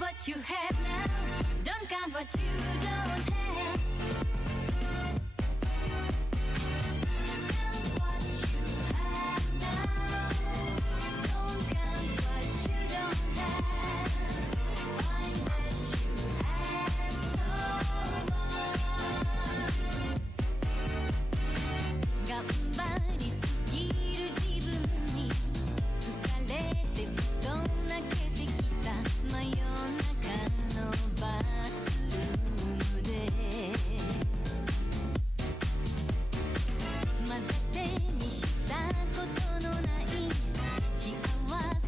what you have now. Don't count what you don't have. Count what you have now. Don't count what you don't have. Find that you have so much. 頑張りすぎる自分に疲れてふと泣けてきた真夜中のバスルームでまだ手にしたことのない幸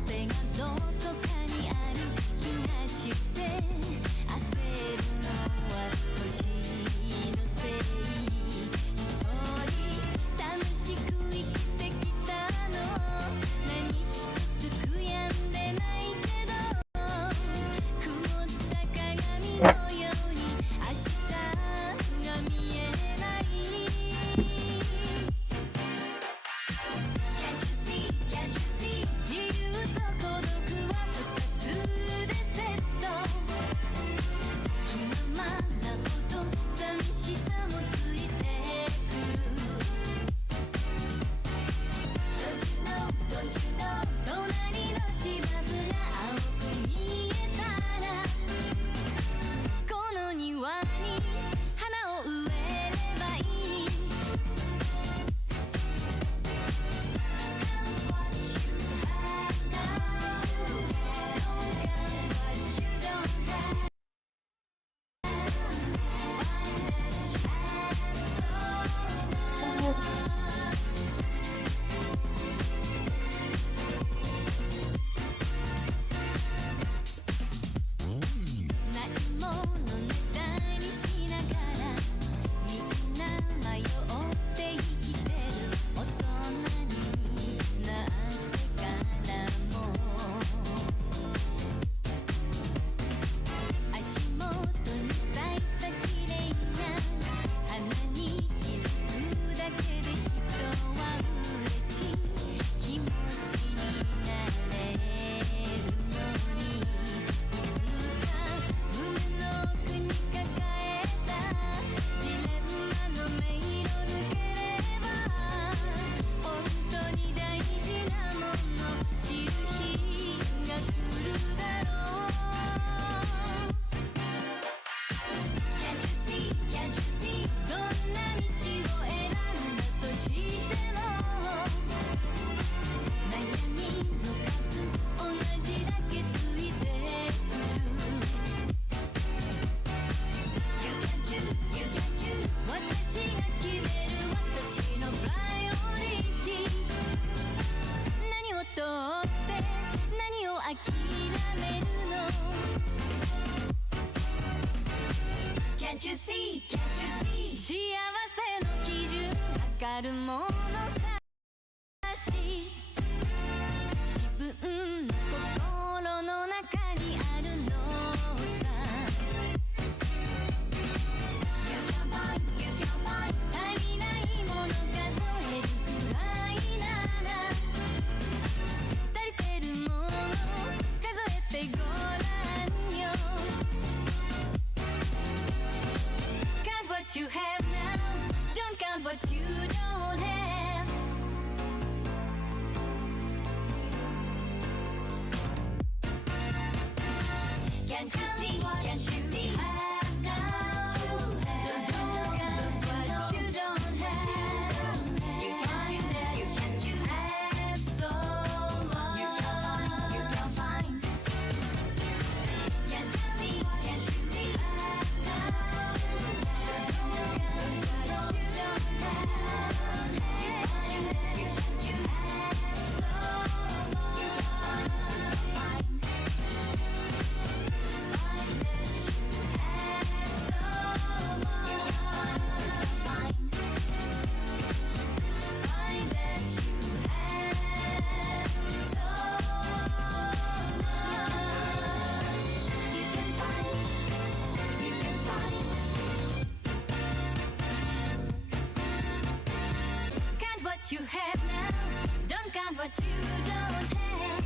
せがどこかにある気がして焦るのは年のせい一人楽しく生きてきたの何一つ悔やんでないけど曇った鏡のように明日が見えない Can't you see, can't you see 自由と孤独は二つでセット気ままなこと寂しさもついてくる Don't you know, don't you know 隣の芝生が青く見えたらこの庭に花を植えればいい Count what you have now. Don't count what you don't have. Find that you have so much. ないものねだりしながらみんな迷って生きてる大人になってからも足元に咲いた綺麗な花に気づくだけで人は嬉しい気持ちになれるのにいつか胸の奥に抱えたジレンマの迷路抜ければ本当に大事なもの知る日が来るだろう Can't you see, can't you see どんな道を選んだとしても悩みの数同じだけついてくる You can choose, you can choose 私が決める私のプライオリティ何を取って何を諦めるの Can't you see, can't you see 幸せの基準測るものさし自分の心の中にあるのさ You can find, you can find 足りないもの数えるくらいなら足りてるもの数えてごらんよ Count what you have now. Don't count what you don't have. Can't you see? Can't you see? Don't count what you don't have. You can't you have so much. You can find. Can't you see? Can't you see? What you have now, don't count what you don't have.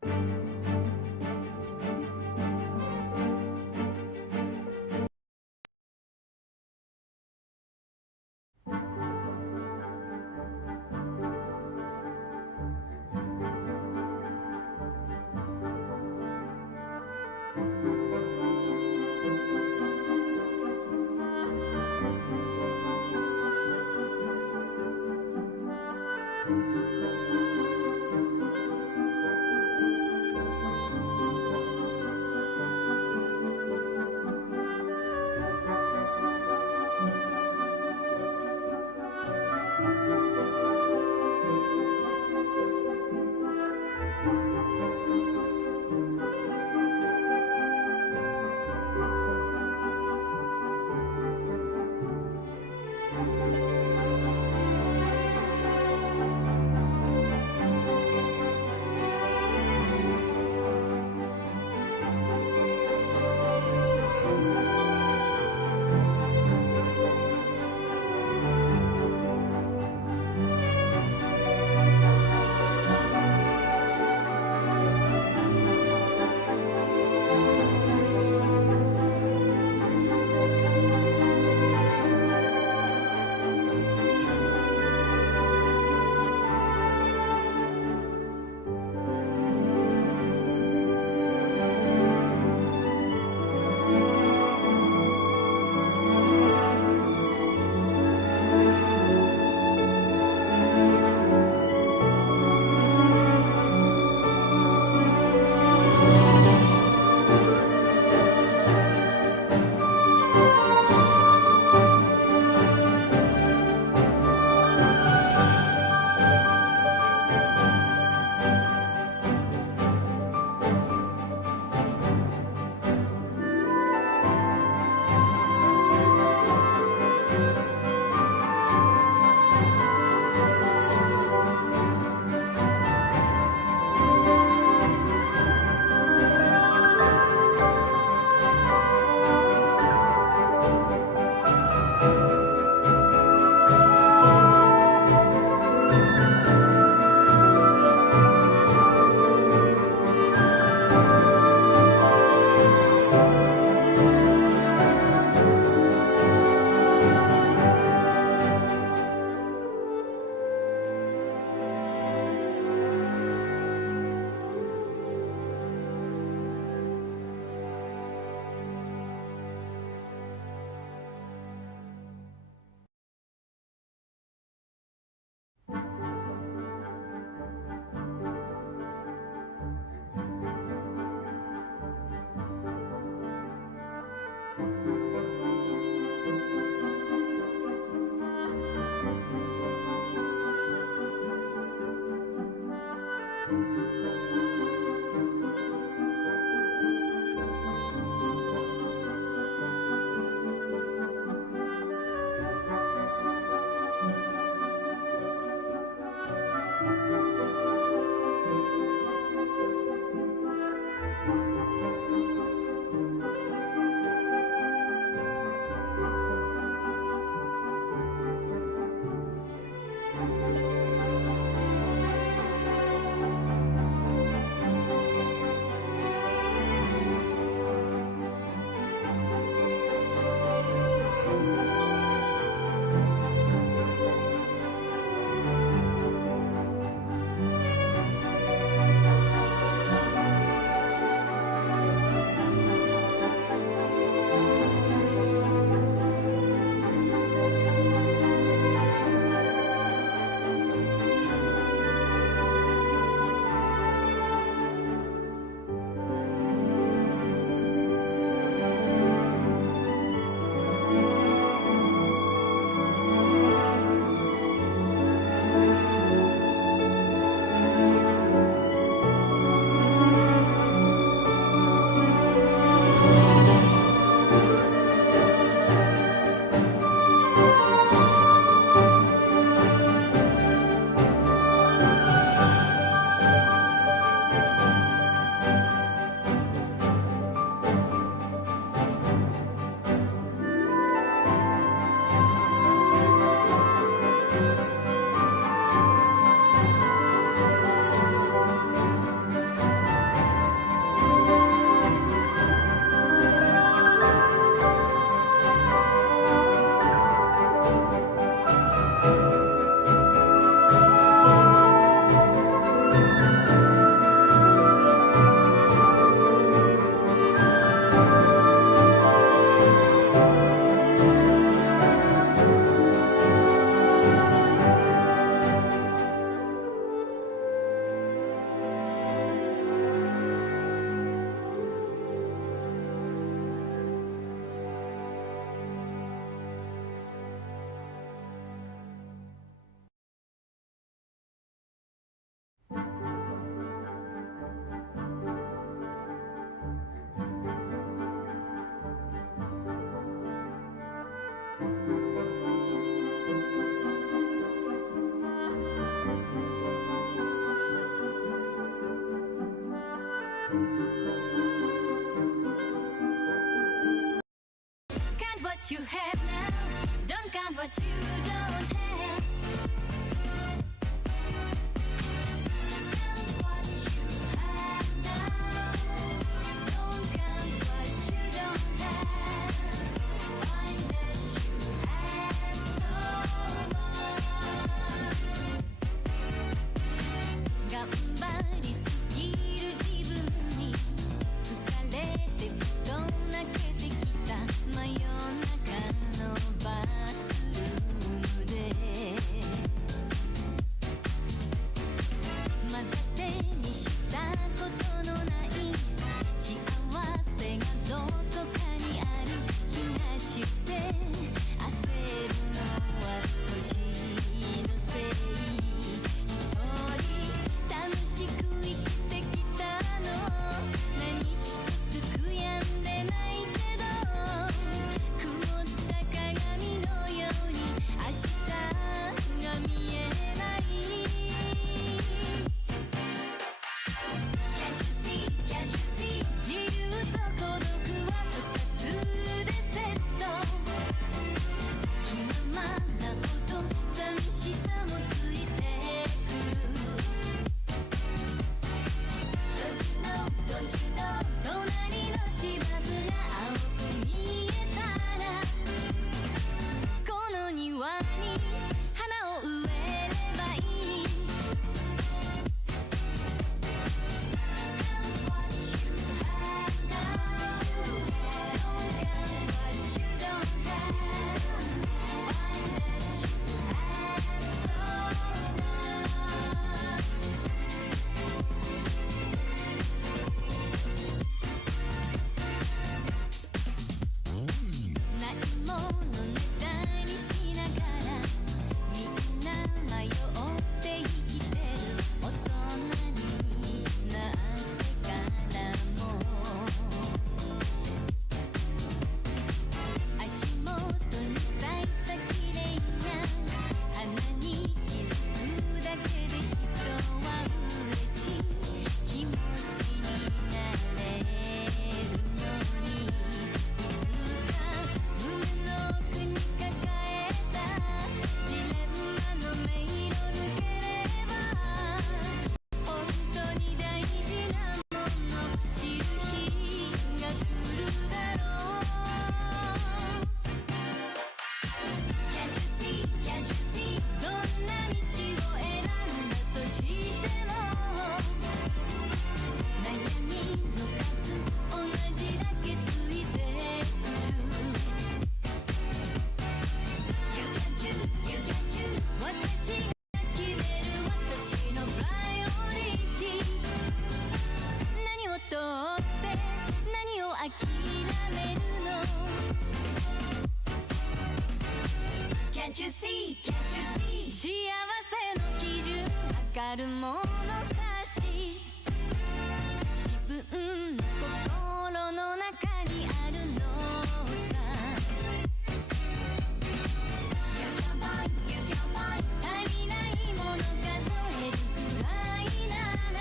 「you have now don't count what you don't have count what you have now don't count what you don't have find that you have so much 頑張りすぎる自分に疲れてふと泣けてきた真夜中のバスルームでまだ手にしたことのない幸せがどこかにある気がして焦るのは年のせい一人楽しく生きてきたの何一つ悔やんでないけど曇った鏡のように明日が見えない Can't you see Can't you see 自由と孤独は二つでセット気ままなこと寂しさもついてくる Don't you know Don't you know 隣の芝生が青く見えたらこの庭に花を植えればいい Count what you have now don't count what you don't have find that you have so much ないものネタにしながらみんな迷って生きてる大人になってからも足元に咲いた綺麗な花に気づくだけで人は嬉しい気持ちになれるのにいつか胸の奥に抱えたジレンマの迷路抜ければ本当に大事なもの知る日が来るだろう Can't you see Can't you see どんな道を選んだとしても悩みの数同じだけついてくる You can choose You can choose 私が決める私のプライオリティ何を取って何を諦めるの Can't you see Can't you see 幸せの基準測るものさし自分の心の中にあるのさ You can find You can find 足りないもの数えるくらいなら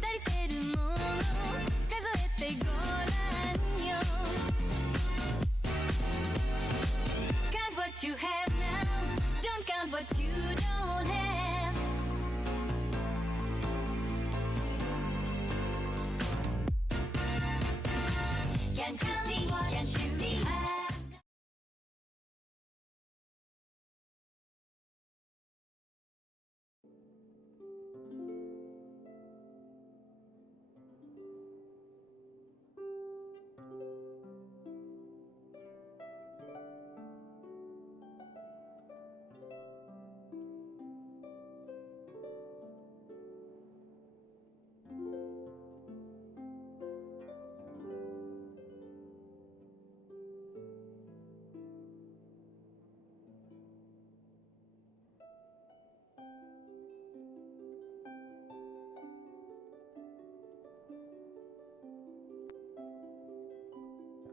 足りてるもの数えてごらんよ Count what you have now don't count what you don't have Can't you see Can't you see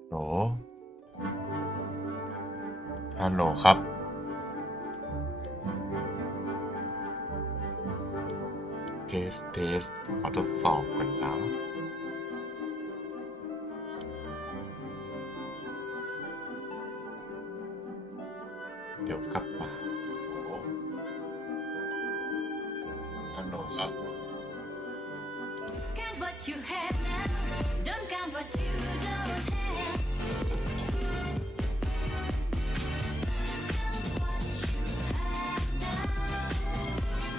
โหลฮัลโหลครับเทสขอทดสอบกันนะ what you have now. Don't count what you don't have. Count what you have now.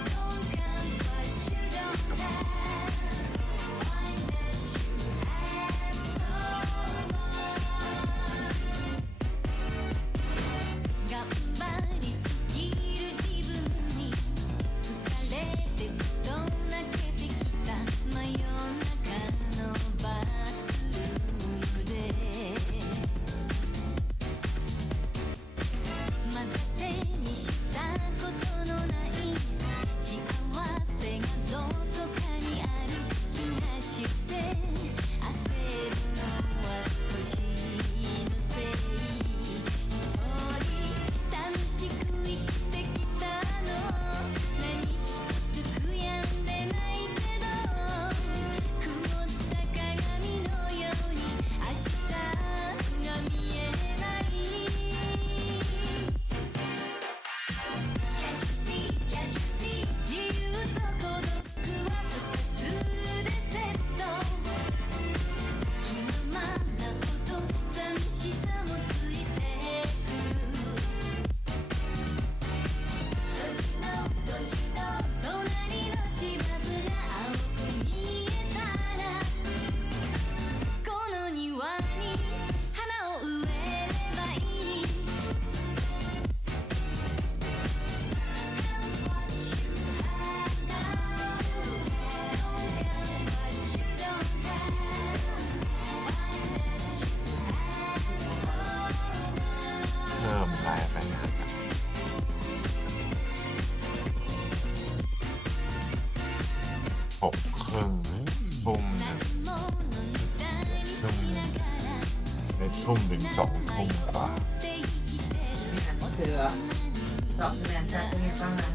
Don't count what you don't have. Find that you have so much. 頑張りすぎる自分に疲れてふと泣けてきた真夜中のバスルームでまだ手にしたことのない幸せがどこかにある気がして焦るのは年のせい楽しく生きてきたの何一つ悔やんでないけど曇った鏡のように明日が見えない Can't you see, can't you see 自由と孤独は二つでセット気のままほど寂しさもついてくる Don't you know, don't you know 隣の芝生が青く見えたらこの庭に花を植えればいい Count what you have now. Don't count what you don't have. Find that you have so much. เริ่มรายงานกัน6:30 ทุ่มหนึ่ง ものみたいにしながら ในทุ่มถึง2 ทุ่มกว่า って生きてる เสือตอบคะแนนจ้าเป็นไงบ้างนะ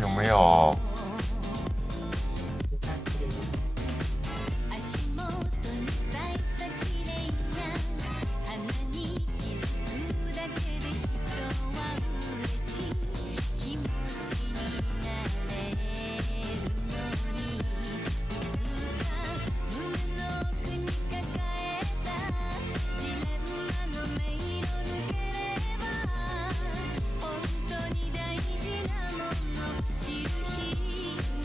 ยังไม่ออก 足元に咲いた綺麗な花に気づくだけで人は嬉しい気持ちになれるのにいつか胸の奥に抱えたジレンマの迷路抜ければ本当に大事なもの知る日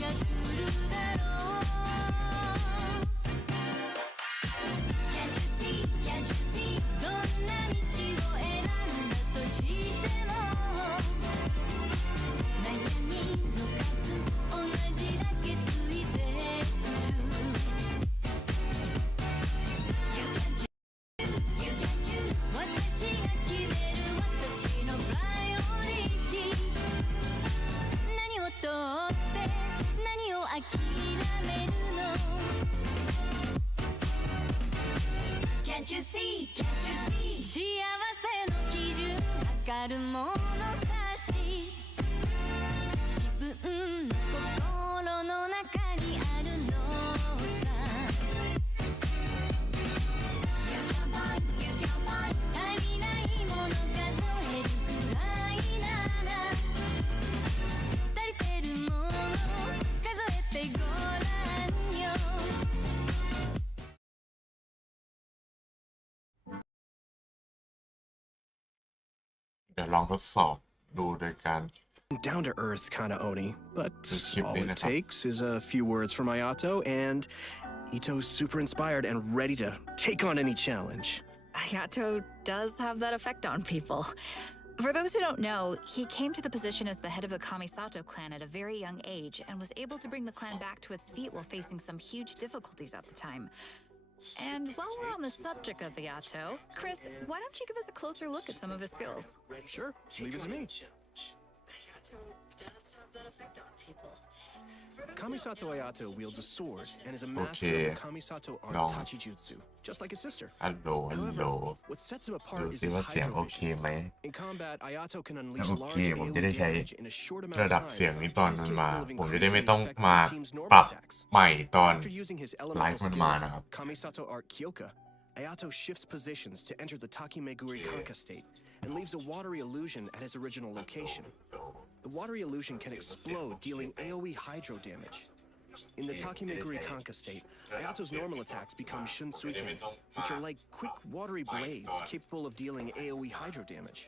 が来るだろう Can't you see, can't you see どんな道を選んだとしても悩みの数同じだけついてくる You can choose, you can choose 私が決める私のプライオリティ何を取って何を諦めるの Can't you see, can't you see 幸せの基準測るものさし自分の心の中にあるのさ You can find, you can find 足りないもの数えるくらいなら足りてるもの数えてごらんよ เดี๋ยวลองทดสอบดูโดยการ Down to earth kind of Oni, but keep all it it up. takes is a few words from Ayato, and Ito's super inspired and ready to take on any challenge. Hayato does have that effect on people. For those who don't know, he came to the position as the head of the Kamisato clan at a very young age and was able to bring the clan back to its feet while facing some huge difficulties at the time. And while we're on the subject of Hayato, Chris, why don't you give us a closer look at some of his skills? Sure, leave it to me. Hayato does have that effect on people. Kamisato Ayato wields a sword and is a master Okay. of the Kamisato art Long. Tachijutsu, just like his sister. ฮัลโหลฮัลโหล However, what sets him ดู apart is ซิ his ว่าเสียง hydro โอเค vision. ไหม In combat, Ayato can ถ้า unleash โอ large เค ผมจะ AoE ได้ใช้ damage in a short amount ระดับ of เสียง time. นี้ตอน He's มัน capable มา of ผมจะได้ไม่ increasing ต้อง the effects มา of his team's ปรับ normal attacks. ใหม่ตอน After using his ไล elemental ฟ์มัน skill, มานะครับ Kamisato art Kyoka, Ayato shifts positions to enter the Takimeguri Kanka state and leaves a watery illusion at his original location. The watery illusion can explode, dealing AoE hydro damage. In the Takimeguri Kanka state, Ayato's normal attacks become Shunsuiken, which are like quick, watery blades capable of dealing AoE hydro damage.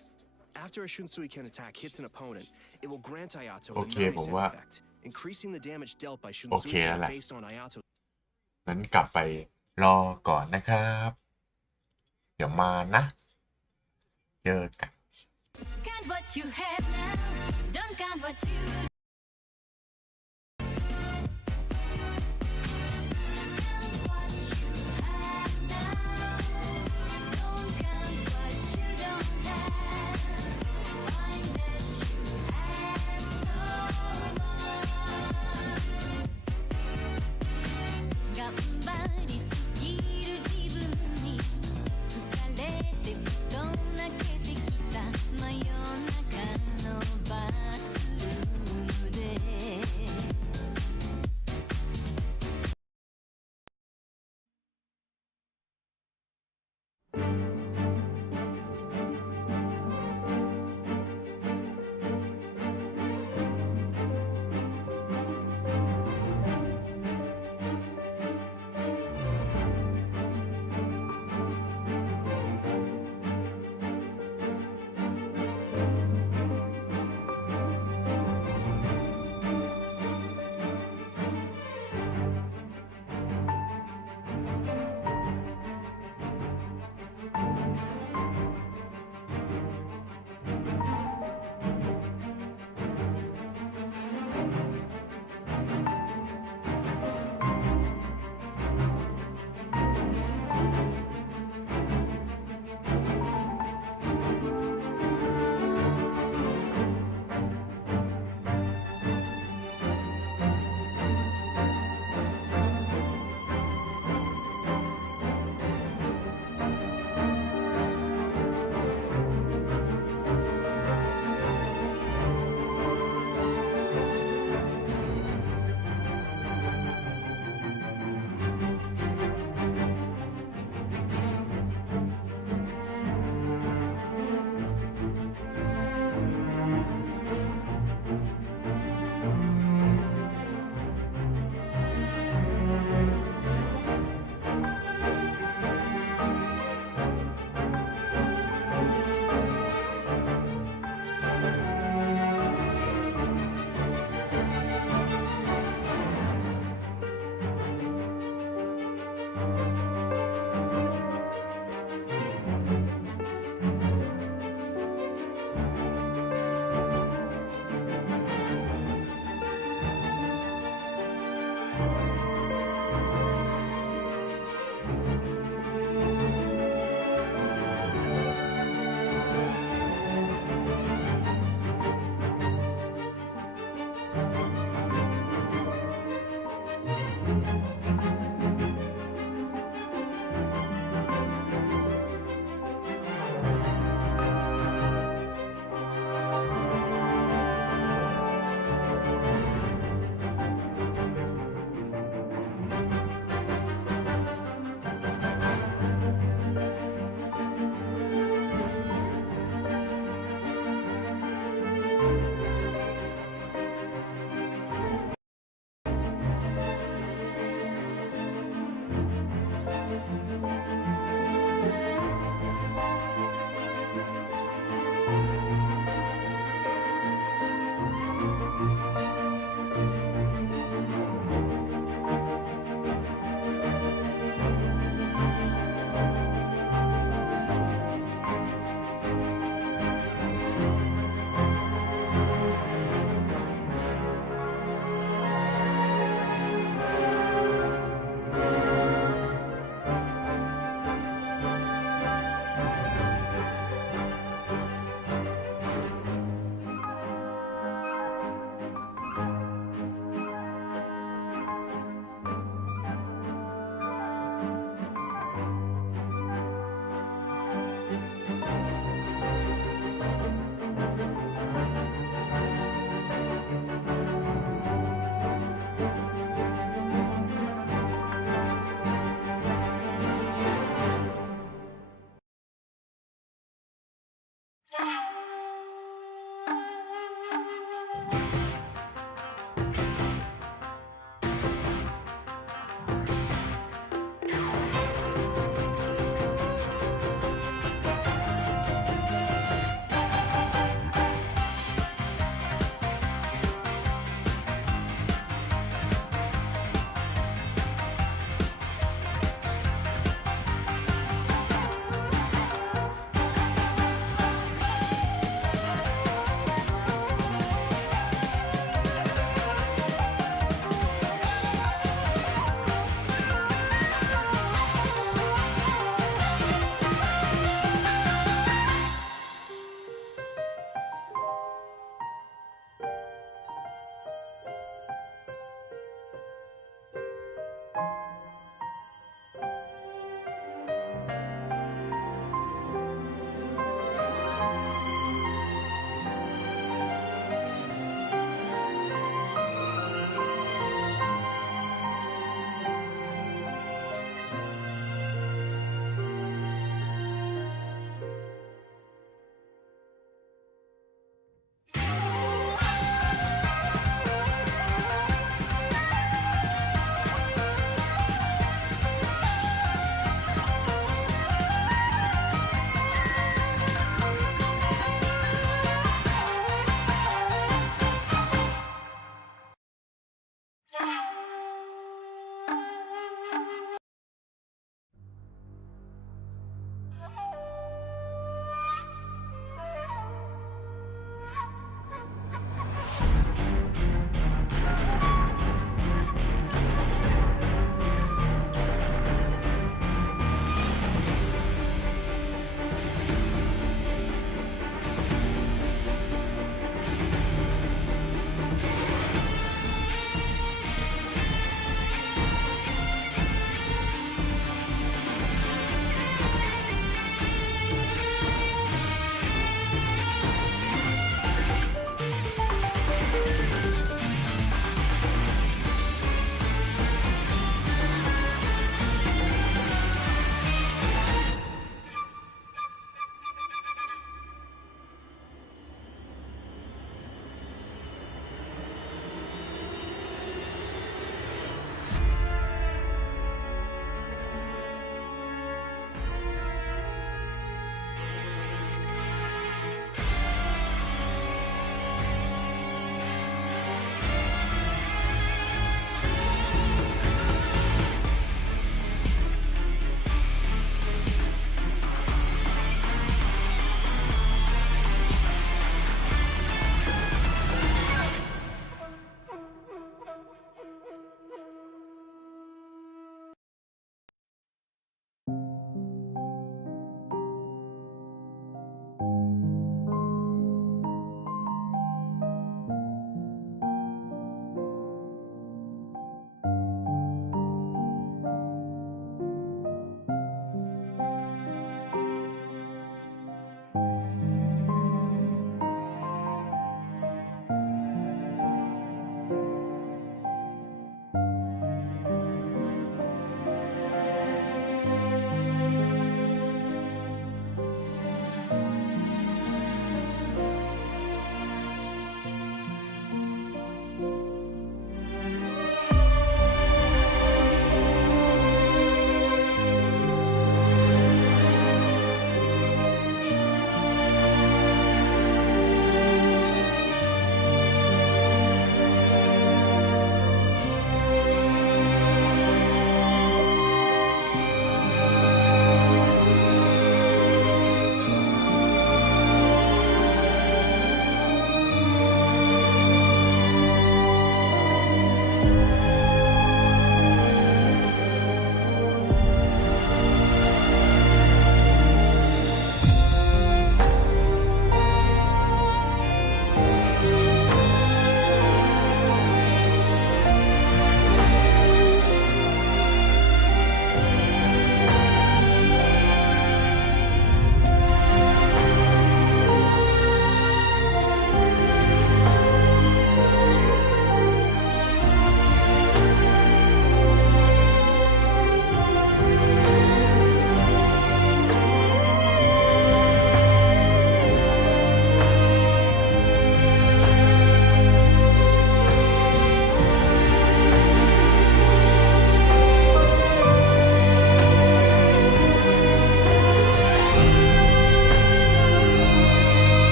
After a Shunsuiken attack hits an opponent, it will grant Ayato the Nami-sen effect, increasing the damage dealt by Shunsuiken based on Ayato. งั้นกลับไปรอก่อนนะครับ เดี๋ยวมานะ เจอกัน Count what you have now, don't count what you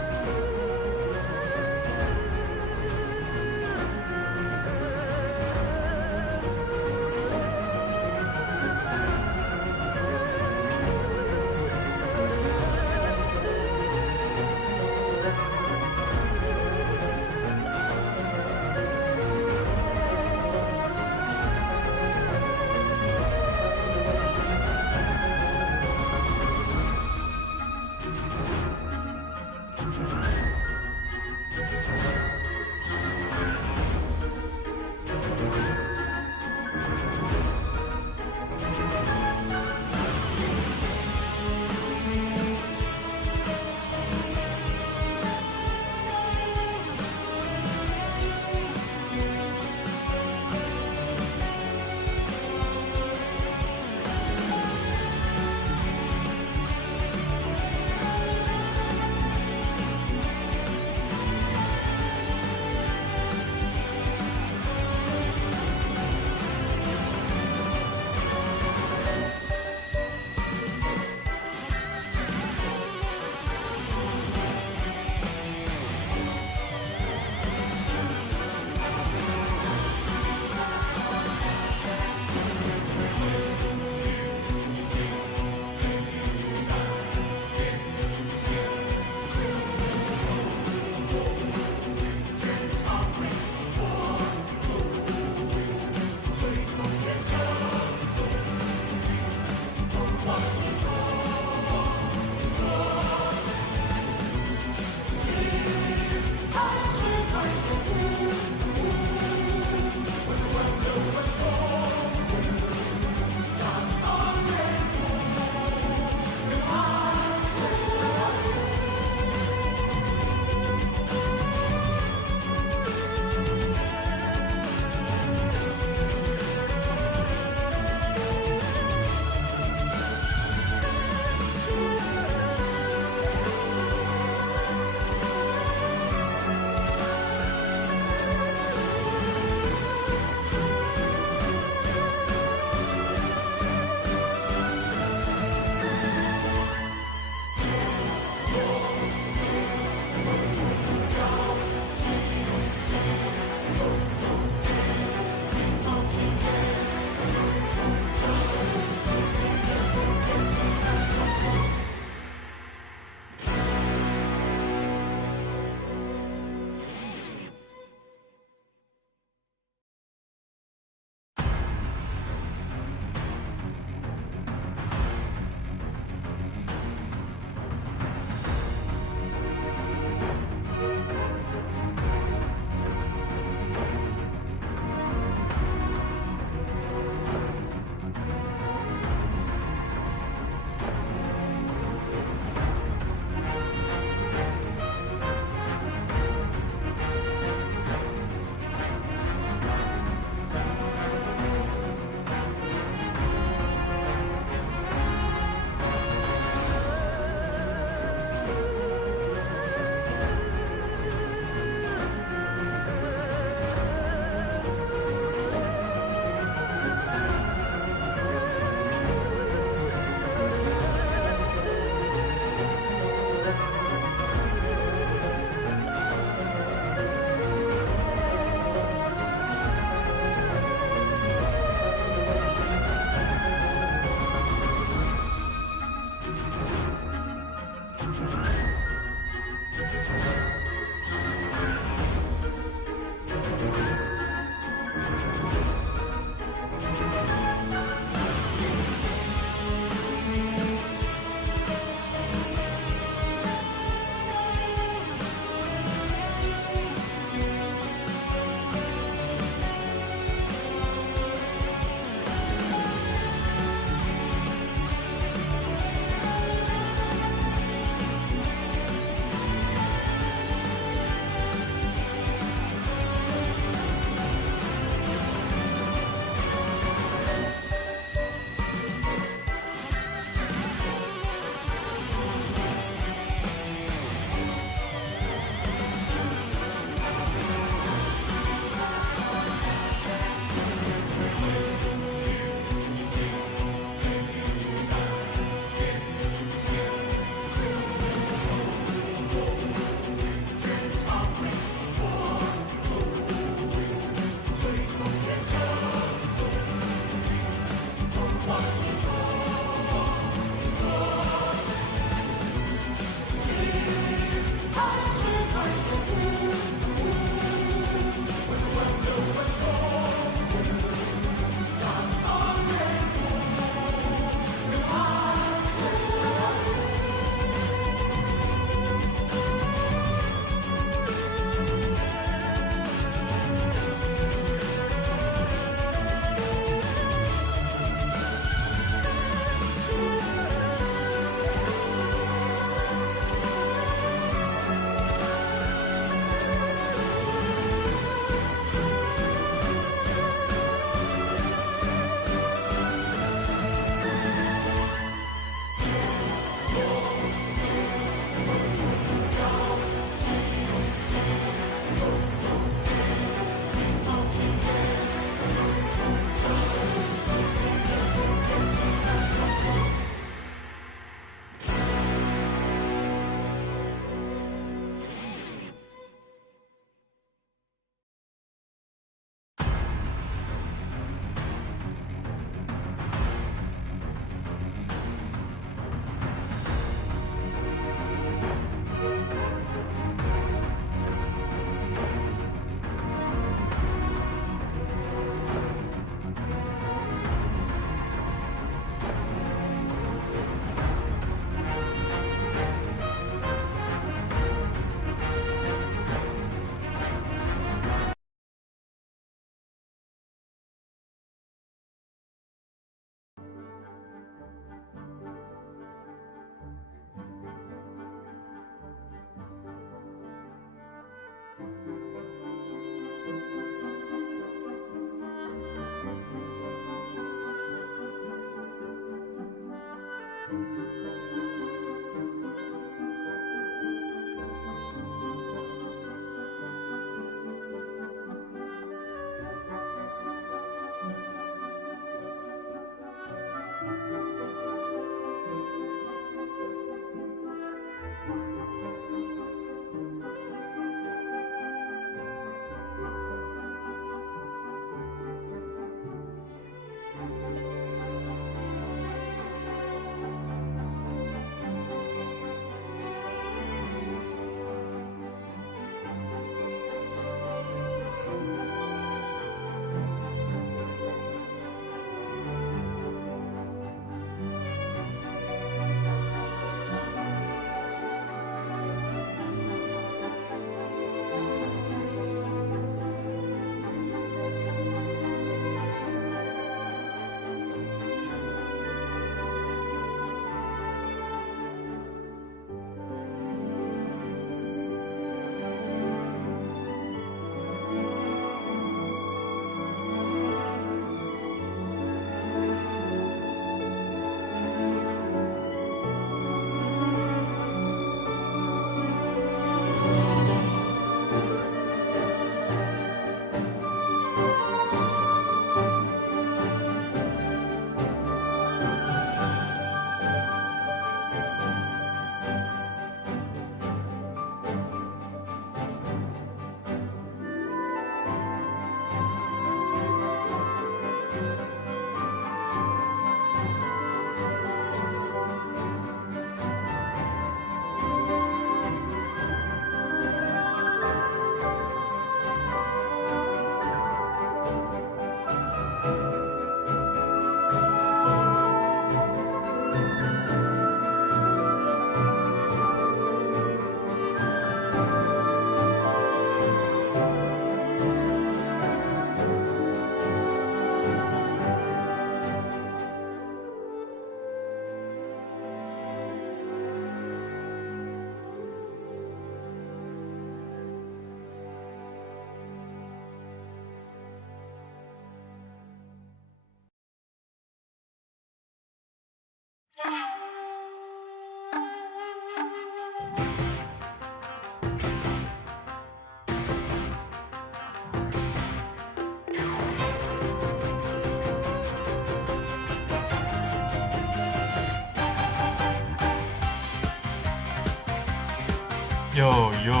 โยโย่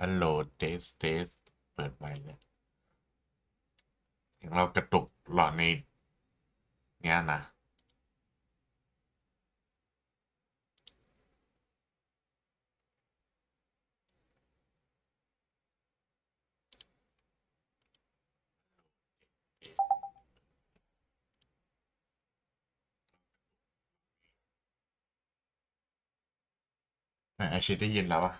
ฮัลโหลเทสเปิดไมค์เลยอย่างเรากระตุกหลอดในเนี้ยนะอาชิตได้ยินแล้วอะ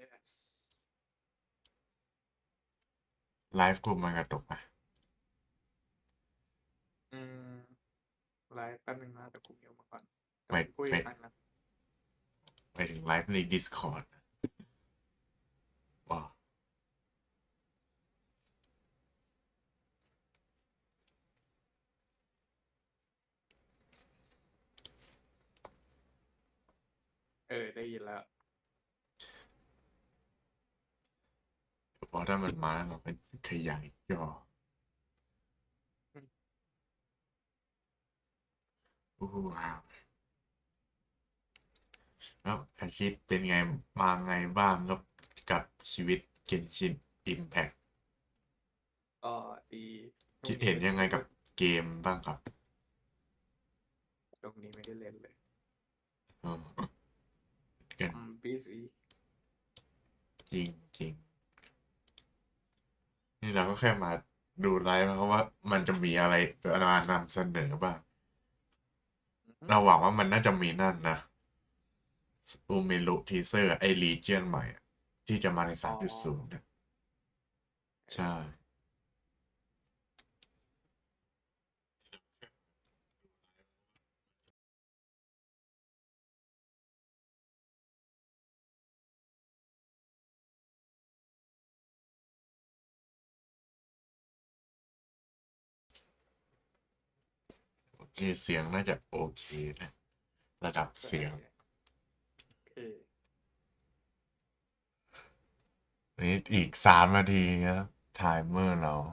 yes ไลฟ์กูมันกระตุกอะ อืมไลฟ์แป๊บนึงนะเดี๋ยวกูเมียวมาก่อน ไม่ คุย ไม่ กันนะ ไปถึงไลฟ์ใน Discord ว้าว ได้ยินแล้ว เพราะถ้ามันมาเราเป็นขยายจอว้าวแล้วอาชิตเป็นไงมาไงบ้างครับกับชีวิต Genshin Impact ก็ดี คิดเห็นยังไงกับเกมบ้างครับ ตรงนี้ไม่ได้เล่นเลย อ๋อกัน busy จริงนี่เราก็แค่มาดูไลฟ์เพราะว่ามันจะมีอะไรมานำเสนอบ้าง เราหวังว่ามันน่าจะมีนั่นนะอูเมลุทีเซอร์ไอรีเจียนใหม่อะที่จะมาใน 3.0นะใช่ โอเคเสียงน่าจะโอเคนะระดับเสียง โอเค นี่อีก3 นาทีครับไทเมอร์เรา 20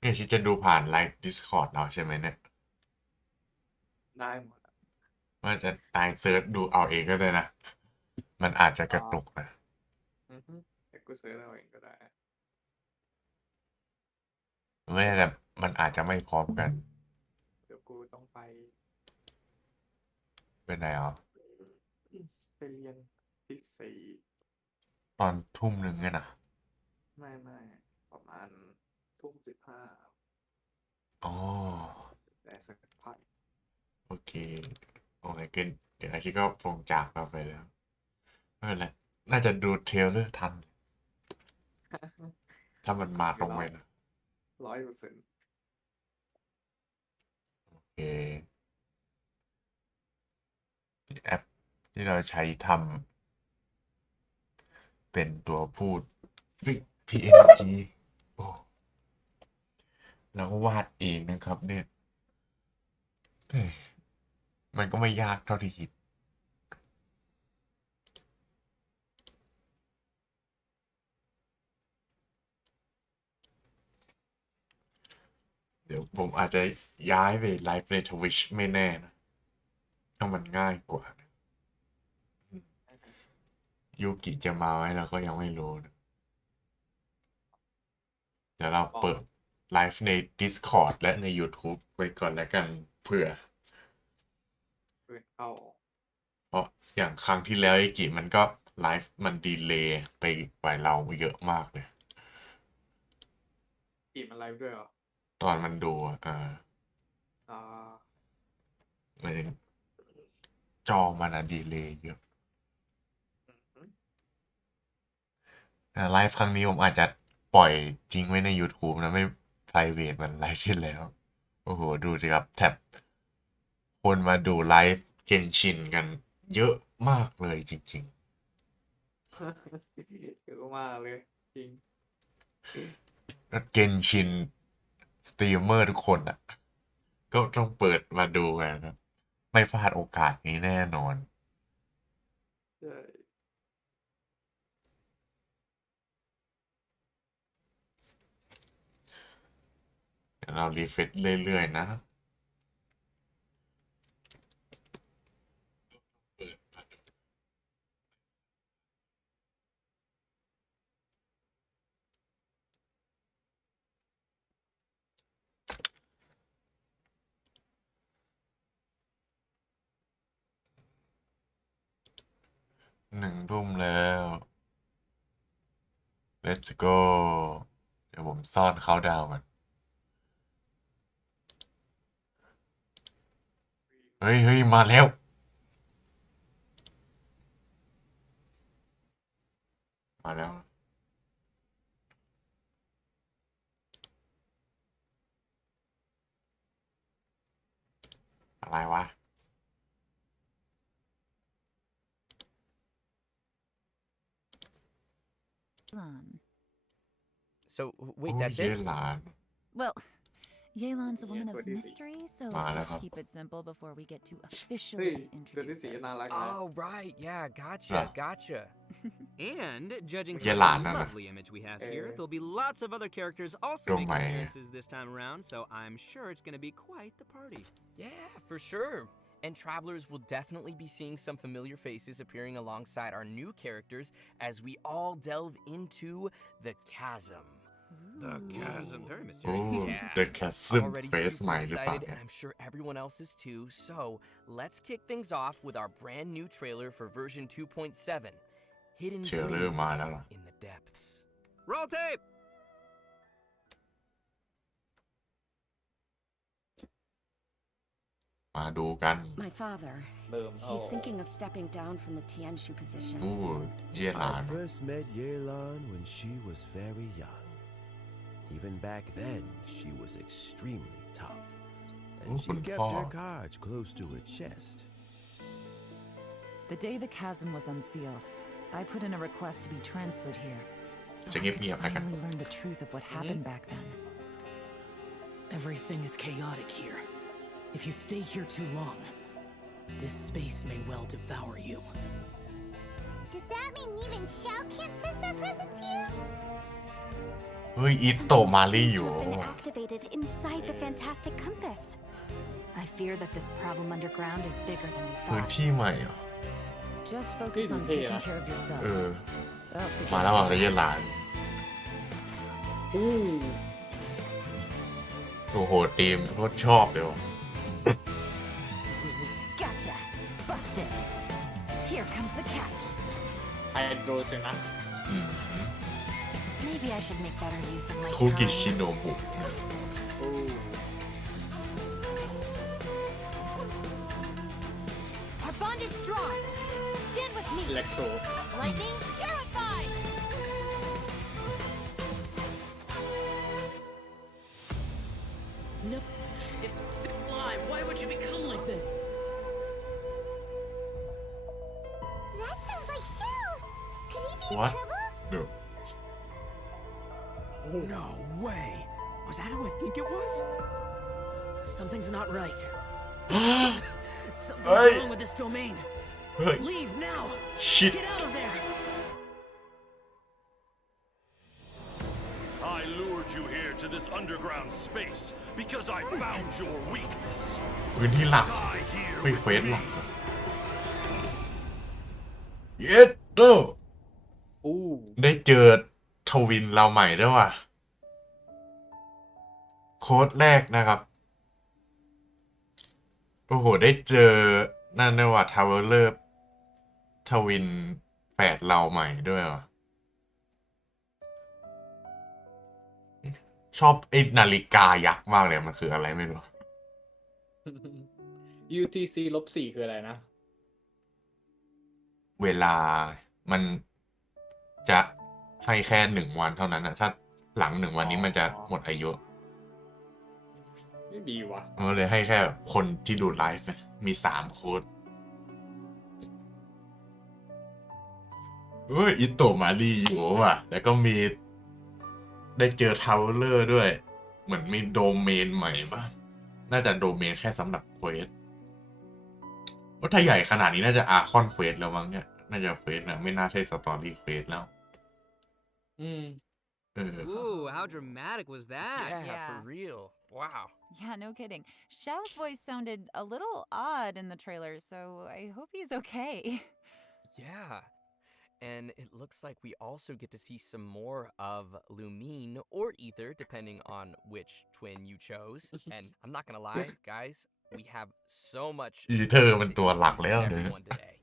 เนี่ยชิจะดูผ่านไลฟ์ Discord เราใช่ไหมเนี่ย ได้หมดอะ ว่าจะตายเซิร์ชดูเอาเองก็ได้นะ มันอาจจะกระตุกนะ แต่กูซื้อเราเองก็ได้ ไม่แต่มันอาจจะไม่พร้อมกัน เดี๋ยวกูต้องไป เป็นไงอ่ะ ไปเรียนที่4 ตอน1 ทุ่มเนี่ยนะ ไม่ประมาณ15 อ๋อ แต่สักพัก โอเคโอเคเกินเดี๋ยวอาชิก็คงจากเราไปแล้วไม่เป็นไรน่าจะดูเทรลเลอร์ทัน ถ้ามันมาตรงเวลา 100% โอเคแอปที่เราใช้ทำเป็นตัวพูด PNG โอ้แล้วก็วาดเองนะครับเนี่ยเฮ้ยมันก็ไม่ยากเท่าที่คิด เดี๋ยวผมอาจจะย้ายไปไลฟ์ในทวิชไม่แน่นะถ้ามันง่ายกว่านะยูกิจะมาไหมเราก็ยังไม่รู้นะเดี๋ยวเราเปิดไลฟ์ใน Discord และใน YouTube ไว้ก่อนแล้วกันเผื่อ เพื่อนเข้า เพราะอย่างครั้งที่แล้วไอกิมันก็ไลฟ์มันดีเลย์ไปกว่าเราเยอะมากเลย อีกมันไลฟ์ด้วยเหรอ ตอนมันดูอ่าหมายถึงจอมันอะดีเลย์เยอะไลฟ์ครั้งนี้ผมอาจจะปล่อยทิ้งไว้ใน YouTube นะไม่ private มันไลฟ์ที่แล้ว โอ้โห ดูสิครับแท็บคนมาดูไลฟ์เกนชินกันเยอะมากเลยจริง เยอะมากเลยจริง ๆแล้วเกนชินสตรีมเมอร์ทุกคนอ่ะ ก็ต้องเปิดมาดูกันนะไม่พลาดโอกาสนี้แน่นอน ใช่ เรารีเฟรชเรื่อยๆนะ1 ทุ่มแล้ว let's go เดี๋ยวผมซ่อนเขาดาวก่อนเฮ้ยมาแล้วอะไรวะ So, wait, โอ้ that's เย่ it? หลาน Well, Yelan's a woman what of do you think? mystery, so Wow, let's that's- keep it simple before we get to เฮ้ย officially ตัวที่ introduce สี her. น่ารักนะ Oh, right. Yeah, gotcha. Yeah. Gotcha. And judging Yeah, from lah, the nah, nah. lovely image we have here, there'll be lots of other characters also Don't making mind. appearances this time around, so I'm sure it's going to be quite the party. Yeah, for sure. And travelers will definitely be seeing some familiar faces appearing alongside our new characters as we all delve into the chasm. The chasm, very โอ้ mysterious. Yeah. The I'm Chasm already Face super ใหม่หรือเปล่า excited, เนี่ and ย I'm sure everyone else is too. So let's kick things off with our brand new trailer for version 2.7, Hidden Trailer Dreams มาแล้วเหรอ in the Depths. Roll tape! มาดูกัน My father. เริ่ม He's thinking of stepping down from the Tianshu position. โอ้เย่หลาน I first met Yelan when she was very young. Even back then, she was extremely tough. Oh, And she good kept her call. cards close to her chest. The day the chasm was unsealed, I put in a request to be transferred here, so I จะ could เงียบๆแล้วกัน finally learn the truth of what happened back then. Everything is chaotic here. If you stay here too long, this space may well devour you. Does that mean even Shao can't sense our presence here? เฮ้ยอิโตะมาลี่อยู่ Something seems to have been activated inside the fantastic compass. I fear that this problem underground is bigger than we พื้น thought. ที่ใหม่เหรอ Just focus on Yeah. taking care of yourselves. เออ I'll figure มา it แล้ว out. อ่ะเย่หลาน อู้ โอ้โหทีมโคตรชอบเลยว่ะ Gotcha. Busted. Here comes the catch. ไฮโดรสินะ อืม Maybe I should make better use of my คุกิ time. ชิโนบุ อู้ Our bond is strong. Stand with me. อิเล็กโทร Lightning purified. No, it's still alive. Why would you become like this? That sounds like Shao. Could he be What? in trouble? เดี๋ยว No way! Was that who I think it was? Something's not right. Something's Hey. wrong with this domain. เฮ้ย Leave now. ชิด Get out of there. I lured you here to this underground space because I found your weakness. พื้นที่หลัก Die here เฮ้ย with เควสห me. ลักเย็ดโต อู้ ได้เจอทวินเราใหม่ด้วยว่ะ โค้ดแรกนะครับ โอ้โห ได้เจอนั่นด้วยว่ะทาวเวอร์เลอร์ทวินแฝดเราใหม่ด้วยว่ะ ชอบไอ้นาฬิกายักษ์มากเลยมันคืออะไรไม่รู้ UTC-4 คืออะไรนะ เวลามันจะให้แค่1 วันเท่านั้นนะถ้าหลัง1 วันนี้มันจะหมดอายุ ไม่ดีวะ มันเลยให้แค่คนที่ดูไลฟ์มี3 โค้ดเฮ้ยอิโตะมารีอยู่ว่ะ แล้วก็มีได้เจอทาวเวอร์ด้วย เหมือนมีโดเมนใหม่ป่ะ น่าจะโดเมนแค่สำหรับเควสว่าถ้าใหญ่ขนาดนี้น่าจะอาร์คอนเควสแล้วมั้งเนี่ย น่าจะเควสนะไม่น่าใช่สตอรี่เควสแล้ว อืม เออ Ooh, how dramatic was that? Yeah, for real. Wow. Yeah, no kidding. Xiao's voice sounded a little odd in the trailer, so I hope he's okay. Yeah. And it looks like we also get to see some more of Lumine or Ether, depending on which twin you chose. And I'm not gonna lie, guys, we have so much อีเธอ stuff มัน to ตัวหลัก introduce แล้วเนี่ย everyone today.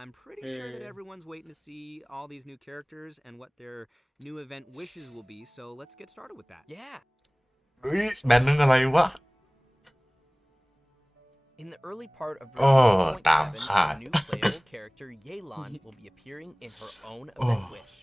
I'm pretty sure that everyone's waiting to see all these new characters and what their new event wishes will be, so let's get started with that. Yeah. เฮ้ยแบนนึงอะไรวะ In the early part of โอ้ version ตาม 2.7, คาด a new playable character, Yelan, will be appearing in her own event wish.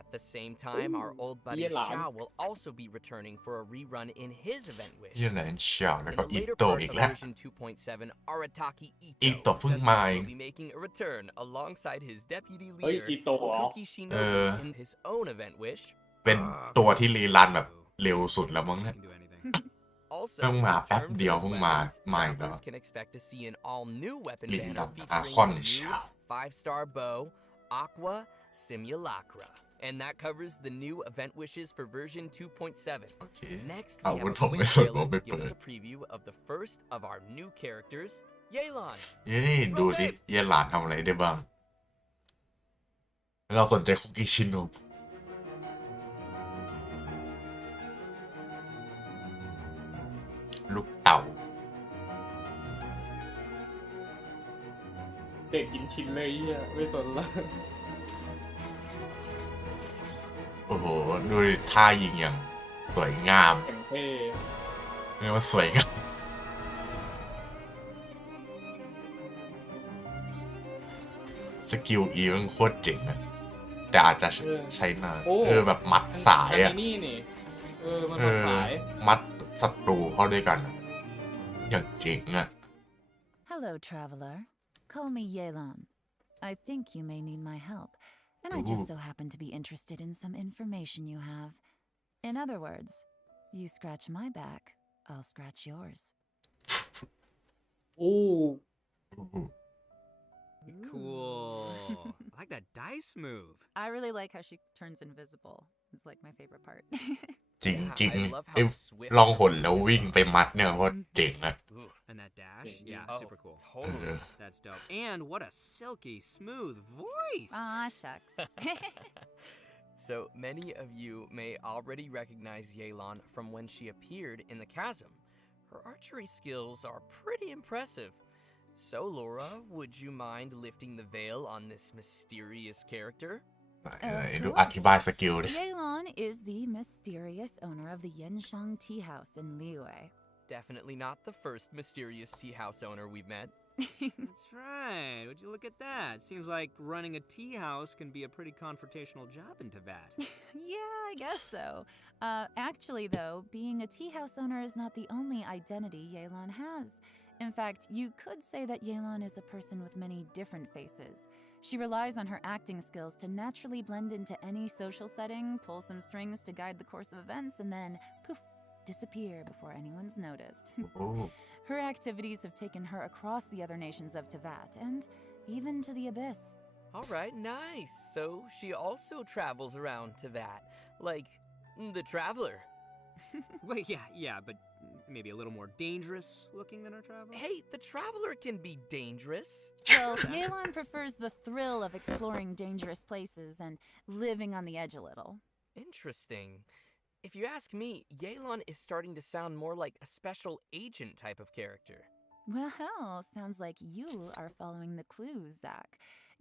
At the same time, our old buddy Yelan. Xiao will also be returning for a rerun in his event wish. เยี่ยแหลนเฉียวแล้ว In ก็ the อิ later โต part อีก of แล้ว version 2.7, Arataki อิ Ito โตะเพิ่ง does มาเอง also be making a return alongside his deputy เฮ้ย leader, อีโตะเหรอ Cookie Shinobi, in his own event wish. เป็นตัวที่รีรันแบบเร็วสุดแล้วมั้ง She เนี่ย can do anything. Also, เพิ่งมา in แป๊บ terms เดียว of เพิ่งมา weapons, มาอีกแล้ว travelers can expect to see an all-new weapon ลิง banner ดำอา featuring คอน the เฉียว new 5-star bow, Aqua Simulacra. And that covers the new event wishes for version 2.7. โอเค Next, อา we วุธ have ผม a ไม่ quick สน trailer ผมไม่ to give เปิด us a preview of the first of our new characters, Yelan. เย้ดูสิเยี่ยหลานทำอะไรได้บ้าง เราสนใจคุกกี้ชินโนลูกเต่า เด็กกินชิ้นเลยเฮียไม่สนละ โอ้โห ดูดิท่ายิงอย่างสวยงาม เต็มเท่ เรียกว่าสวยงาม สกิลอีมันโคตรเจ๋งอะแต่อาจจะใช้นานแบบมัดสายอะ นี่นี่มัน เอ มา อ สาย มัดศัตรูเข้าด้วยกันอะอย่างเจ๋งอะ Hello, traveler. Call me Yelan. I think you may need my help, and I just so happen to be interested in some information you have. In other words, you scratch my back, I'll scratch yours. โอ้ Cool. I like that dice move. I really like how she turns invisible. It's like my favorite part. จริง Yeah, จริง I love how ไอ้ swift ลองหนแล้ววิ่งไปมัดเนี่ยโคตรเจ๋งอะ Ooh, and that dash? Yeah, Oh, super cool. totally. That's dope. And what a silky smooth voice. Aw, shucks. So many of you may already recognize Yelan from when she appeared in the chasm. Her archery skills are pretty impressive. So, Laura, would you mind lifting the veil on this mysterious character? ดูอธิบายสกิลดิ Yelan is the mysterious owner of the Yenshang Tea House in Liyue. Definitely not the first mysterious tea house owner we've met. That's right. Would you look at that? Seems like running a tea house can be a pretty confrontational job in Teyvat. Yeah, I guess so. Actually, though, being a tea house owner is not the only identity Yelan has. In fact, you could say that Yelan is a person with many different faces. She relies on her acting skills to naturally blend into any social setting, pull some strings to guide the course of events, and then, poof, disappear before anyone's noticed. โอ้ Her activities have taken her across the other nations of Teyvat, and even to the Abyss. All right, nice. So she also travels around Teyvat, like the traveler. Wait, yeah, but maybe a little more dangerous looking than our traveler? Hey, the traveler can be dangerous. Well, Yelan prefers the thrill of exploring dangerous places and living on the edge a little. Interesting. If you ask me, Yelan is starting to sound more like a special agent type of character. Well, sounds like you are following the clues, Zach.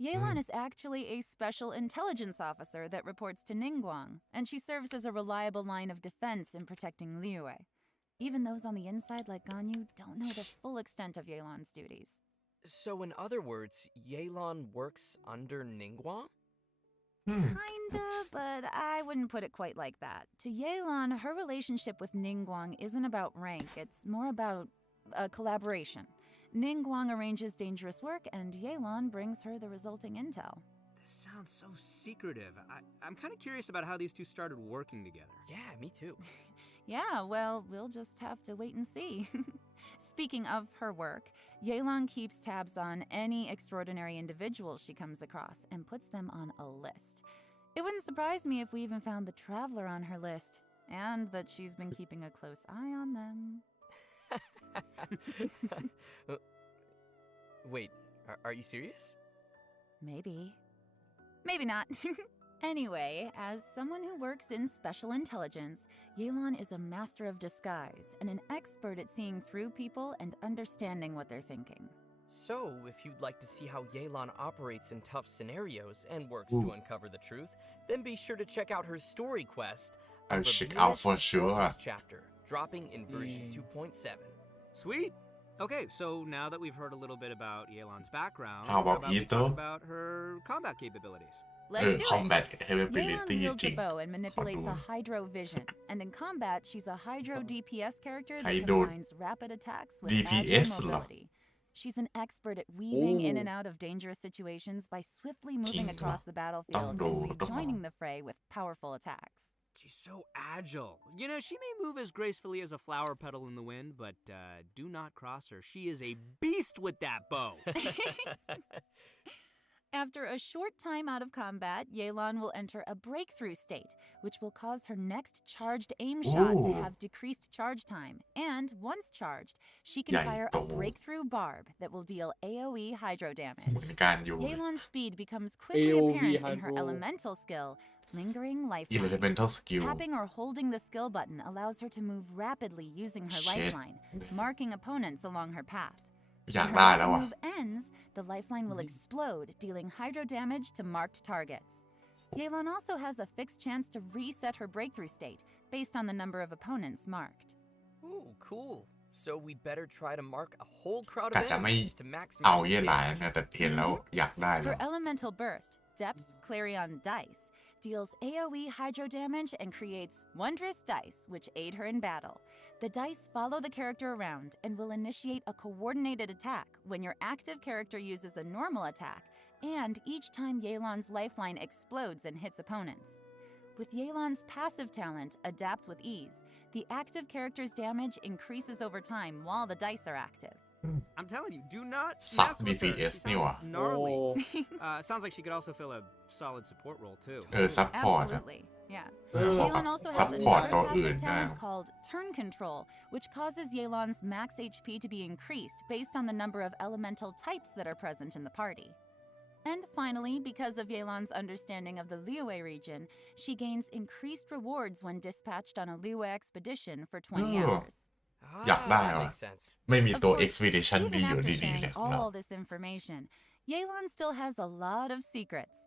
Yelan is actually a special intelligence officer that reports to Ningguang, and she serves as a reliable line of defense in protecting Liyue. Even those on the inside like Ganyu don't know the full extent of Yelan's duties. So, in other words, Yelan works under Ningguang? Kinda, but I wouldn't put it quite like that. To Yelan, her relationship with Ningguang isn't about rank, it's more about a collaboration. Ningguang arranges dangerous work, and Yelan brings her the resulting intel. This sounds so secretive. I'm kind of curious about how these two started working together. Yeah, me too. Yeah, well, we'll just have to wait and see. Speaking of her work, Yelan keeps tabs on any extraordinary individuals she comes across and puts them on a list. It wouldn't surprise me if we even found the Traveler on her list. and that she's been keeping a close eye on them. Wait, are you serious? Maybe. Maybe not. Anyway, as someone who works in special intelligence, Yelan is a master of disguise and an expert at seeing through people and understanding what they're thinking. So, if you'd like to see how Yelan operates in tough scenarios and works to uncover the truth, then be sure to check out her story quest, I'll check out for sure. Chapter, dropping in version 2.7. Sweet. Okay, so now that we've heard a little bit about Yelan's background, How about we talk Ito? about her combat capabilities? Let's do it. combat Yelan capability wields จริ a ง bow and manipulates a Hydro. hydro vision, and in combat, she's a hydro DPS character that Hydro combines rapid attacks with DPS agile เหรอ mobility. She's an expert at weaving in and out of dangerous situations by swiftly moving จริงเหรอ across the battlefield ต้องดู and rejoining the fray with powerful attacks. She's so agile. You know, she may move as gracefully as a flower petal in the wind, but do not cross her. She is a beast with that bow. After a short time out of combat, Yelan will enter a breakthrough state, which will cause her next charged aim shot to Ooh. have decreased charge time. And once charged, she can ใหญ่ fire โต a breakthrough barb that will deal AoE hydro เหมื damage. อนการอยู่ Yelan's speed becomes quickly AoE apparent in her hydro. elemental skill, Lingering Lifeline. elemental skill Tapping or holding the skill button allows her to move rapidly using her Shit. lifeline, marking opponents along her path. อยาก When her ได้ weapon แล้วอ่ะ move ends, the lifeline will explode, dealing hydro damage to marked targets. Yelan also has a fixed chance to reset her breakthrough state, based on the number of opponents marked. Ooh, cool. So we'd better try to mark a whole crowd กะ of จะไม่ enemies to เอา maximize เย่ the หลาย damage. นะแต่เห็นแล้วอยากได้แล้ Her ว elemental burst, Depth Clarion Dice, deals AoE hydro damage and creates wondrous dice which aid her in battle. The dice follow the character around and will initiate a coordinated attack when your active character uses a normal attack, and each time Yelan's lifeline explodes and hits opponents. With Yelan's passive talent, Adapt with Ease, the active character's damage increases over time while the dice are active. I'm telling you, do not Suck mess with her. DPS She นี่หว่า sounds gnarly. โอ้ Sounds like she could also fill a solid support role too. ซัพพอร์ต Absolutely, yeah. เออ Yelan also has Support another ตัวอื่น passive ได้ talent called Turn Control, which causes Yelan's max HP to be increased based on the number of elemental types that are present in the party. And finally, because of Yelan's understanding of the Liyue region, she gains increased rewards when dispatched on a Liyue expedition for 20 Oh. hours. อยากได้ that ว่ะ makes sense. ไม่มี Of ตัว course, expedition even ดีอยู่ after ดีๆเลย sharing เนาะ all this information, Yelan still has a lot of secrets.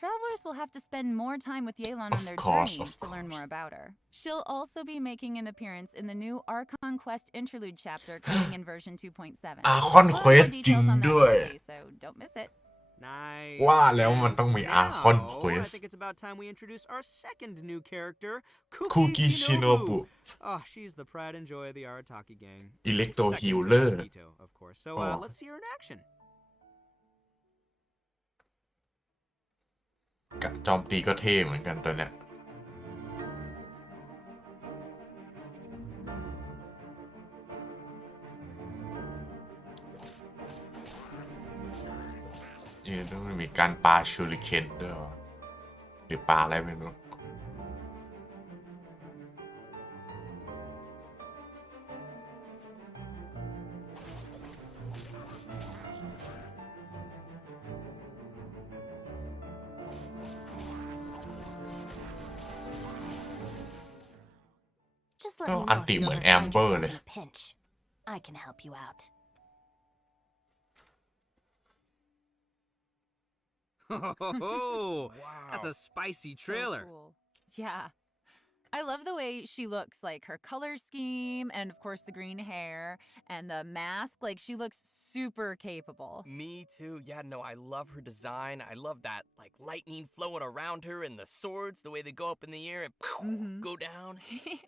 Travelers will have to spend more time with Yelan on Of their course, journey of to learn course. more about her. She'll also be making an appearance in the new Archon Quest interlude chapter coming in version 2.7. Archon We'll have Quest more จริง details on that ด้วย shortly, so don't miss it. Nice. ว่าแล้วมันต้องมี Now, Archon I Quest think it's about time we introduce our second new character, Kuki Kuki Shinobu. Shinobu. Oh, she's the pride and joy of the Arataki gang. Electro Second to Healer Ito, of course. So Oh. let's see her in action. กะจอมตีก็เท่เหมือนกันตัวเนี้ยต้องมีการปาชูริเคนด้วยวะหรือปาอะไรไม่รู้ Just let ก็ me know อัน if ติ you เหมือน ever แอม find เบอร์ yourself เลย in a pinch. I can help you out. Oh, that's Wow. a spicy So trailer. cool. Yeah. I love the way she looks, like her color scheme, and of course the green hair and the mask. Like, she looks super capable. Me too. Yeah, no, I love her design. I love that like lightning flowing around her and the swords, the way they go up in the air and Mhm. go down.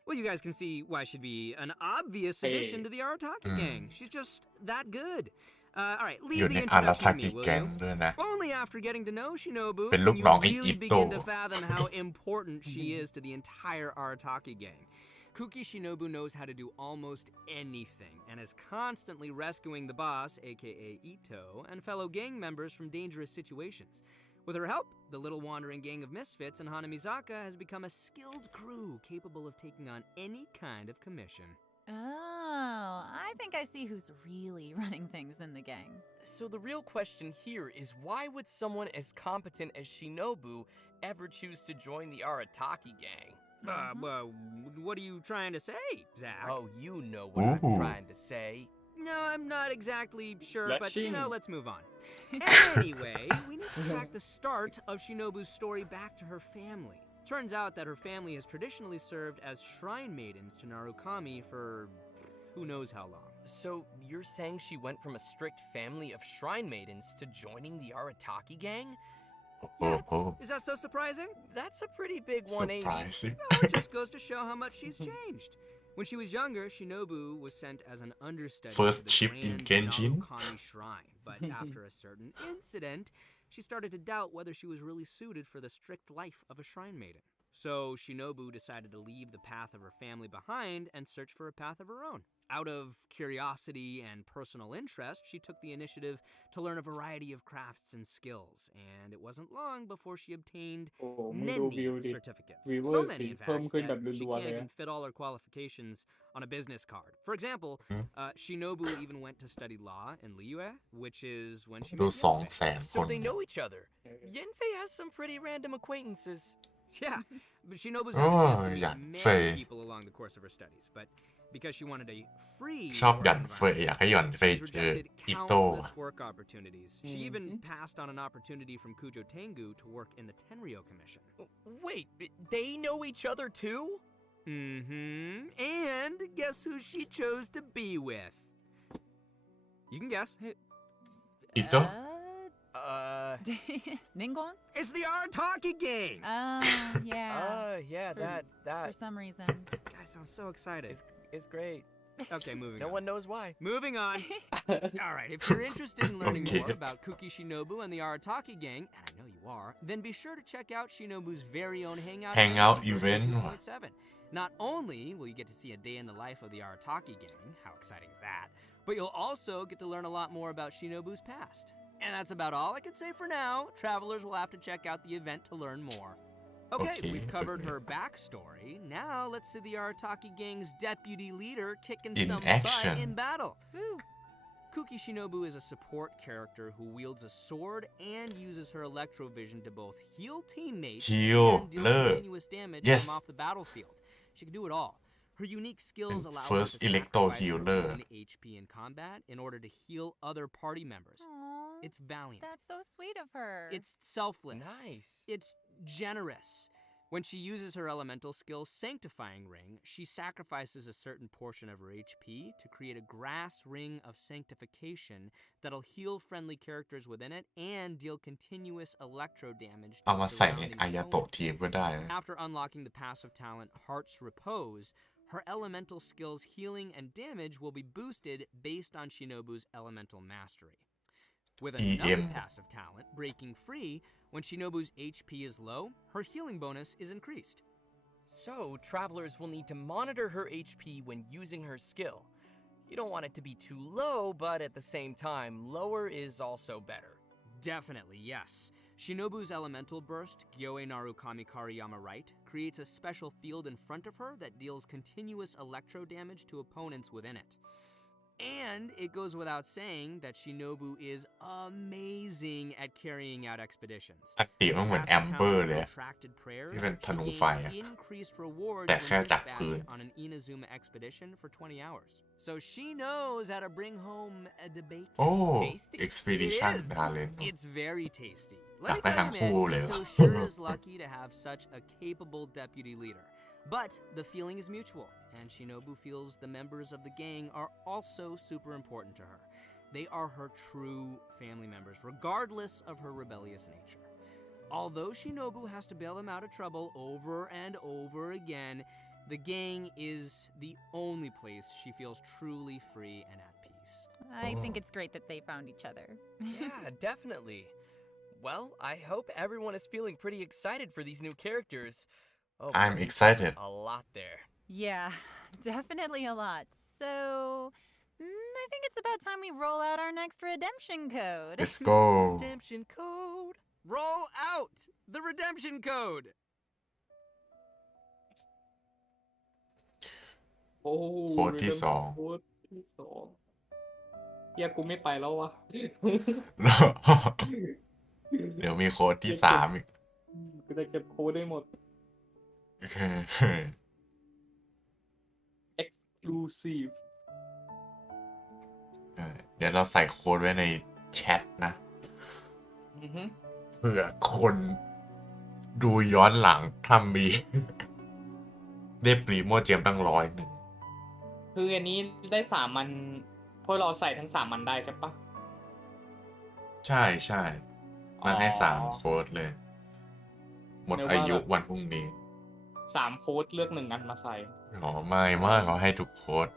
Well, you guys can see why she'd be an obvious addition Hey. to the Arataki gang. She's just that good. All right, อยู่ leave ใน the อารา introduction ทา to กิ me, will แก๊ง you? ด้วยนะ Only after getting to know Shinobu เป็น can ลูก you น้องไอ้ really อิโตะ begin to fathom how important she is to the entire Arataki gang. Kuki Shinobu knows how to do almost anything and is constantly rescuing the boss, aka Ito, and fellow gang members from dangerous situations. With her help, the little wandering gang of misfits in Hanamizaka has become a skilled crew capable of taking on any kind of commission. Oh, I think I see who's really running things in the gang. So the real question here is why would someone as competent as Shinobu ever choose to join the Arataki gang? What are you trying to say, Zach? Oh, you know what I'm trying to say. No, I'm not exactly sure, Let's but see. let's move on. Anyway, we need to track the start of Shinobu's story back to her family. Turns out that her family has traditionally served as shrine maidens to Narukami for who knows how long. So you're saying she went from a strict family of shrine maidens to joining the Arataki gang? Yeah, is that so surprising? That's a pretty big 180. Surprising. Well, it just goes to show how much she's changed. When she was younger, Shinobu was sent as an understudy First to the ship in grand Genshin. Narukami shrine, but after a certain incident, she started to doubt whether she was really suited for the strict life of a shrine maiden. So Shinobu decided to leave the path of her family behind and search for a path of her own. Out of curiosity and personal interest, she took the initiative to learn a variety of crafts and skills, and it wasn't long before she obtained โอ้โหมึงดูวิว many ดิ certificates. วิวเวอ So ร์สี many, in เพิ่ม fact, ขึ้นแบบ that she รัวๆ can't เลย even fit all her qualifications on a business card. For example, Shinobu even went to study law in Liyue, which is when she ดู met 200,000 So they know each other. Yenfei has some pretty random acquaintances. Yeah, but Shinobu's had the chance to meet หยันเฟย many people along the course of her studies, but because she wanted a free ชอบ work หยันเฟย environment, อยากให้หยันเฟย she's เจอ rejected อิโต้ countless work opportunities. She even passed on an opportunity from Kujo Tengu to work in the Tenryo Commission. Wait, they know each other too? Mm-hmm. And guess who she chose to be with? You can guess. อิโต้ Ningguang? It's the Arataki gang! Oh, yeah. Yeah, For that some reason. Guys, I'm so excited. is great. Okay, moving No on. one knows why. Moving on. All right, if you're interested in learning Okay. more about Kuki Shinobu and the Arataki gang, and I know you are, then be sure to check out Shinobu's very own Hangout event 2.7. Not only will you get to see a day in the life of the Arataki gang, how exciting is that, but you'll also get to learn a lot more about Shinobu's past. And that's about all I can say for now. Travelers will have to check out the event to learn more. Okay, we've covered her backstory. Now let's see the Arataki gang's deputy leader kicking In some action. butt in battle. Woo. Kuki Shinobu is a support character who wields a sword and uses her electrovision to both heal teammates and deal continuous damage from off the battlefield. She can do it all. Her unique skills allow her to First electro sacrifice her healer. own HP in combat in order to heal other party members. Aw, It's valiant. that's so sweet of her. It's selfless. Nice. It's generous. When she uses her elemental skill Sanctifying Ring, she sacrifices a certain portion of her HP to create a grass ring of sanctification that'll heal friendly characters within it and deal continuous electro damage เอา to มาใส่ใน surrounding อายาโตะ opponents. ทีมก็ได้นะ After unlocking the passive talent Heart's Repose, her elemental skills healing and damage will be boosted based on Shinobu's elemental mastery. With another EM. passive talent, Breaking Free, when Shinobu's HP is low, her healing bonus is increased. So, travelers will need to monitor her HP when using her skill. You don't want it to be too low, but at the same time, lower is also better. Definitely, yes. Shinobu's elemental burst, Gyoe Narukami Kariyama Right, creates a special field in front of her that deals continuous electro damage to opponents within it. And it goes without saying that Shinobu is amazing at carrying out expeditions. อัตติมันเหมือนแอมเบอร์เลยอะ Protracted prayers, ที่เป็นธ she นู gains ไฟอะ increased rewards แต่ when แค่จับคืน dispatched on an Inazuma expedition for 20 hours. So she knows how to bring home a debate. โอ้ Tasty. expedition It is. talent It's very tasty. อยาก Let ได้ me ทั้ง tell คู่ you, เลย man, ว่ะ Ito sure is lucky to have such a capable deputy leader. But the feeling is mutual, and Shinobu feels the members of the gang are also super important to her. They are her true family members, regardless of her rebellious nature. Although Shinobu has to bail them out of trouble over and over again, the gang is the only place she feels truly free and at peace. I think it's great that they found each other. Yeah, definitely. Well, I hope everyone is feeling pretty excited for these new characters. Oh, I'm excited a lot there. Yeah, definitely a lot. So, I think it's about time we roll out our next redemption code. let's go Redemption code. Roll out the redemption code. โอ้ โค้ดที่สอง โค้ดที่สองเฮียกูไม่ไปแล้ววะ เดี๋ยวมีโค้ดที่สามอีก กูจะเก็บโค้ดได้หมด โอเค exclusive เดี๋ยวเราใส่โค้ดไว้ในแชทนะ อือฮึ เผื่อคนดูย้อนหลังทำมี ได้ปรีโมเจมตั้ง100คืออันนี้ได้3 มันพวกเราใส่ทั้ง3 มันได้ใช่ปะ ใช่ใช่มันให้3โค้ดเลย หมดอายุวันพรุ่งนี้ 3 โค้ดเลือก 1 อันมาใส่ อ๋อไม่เขาให้ทุกโค้ด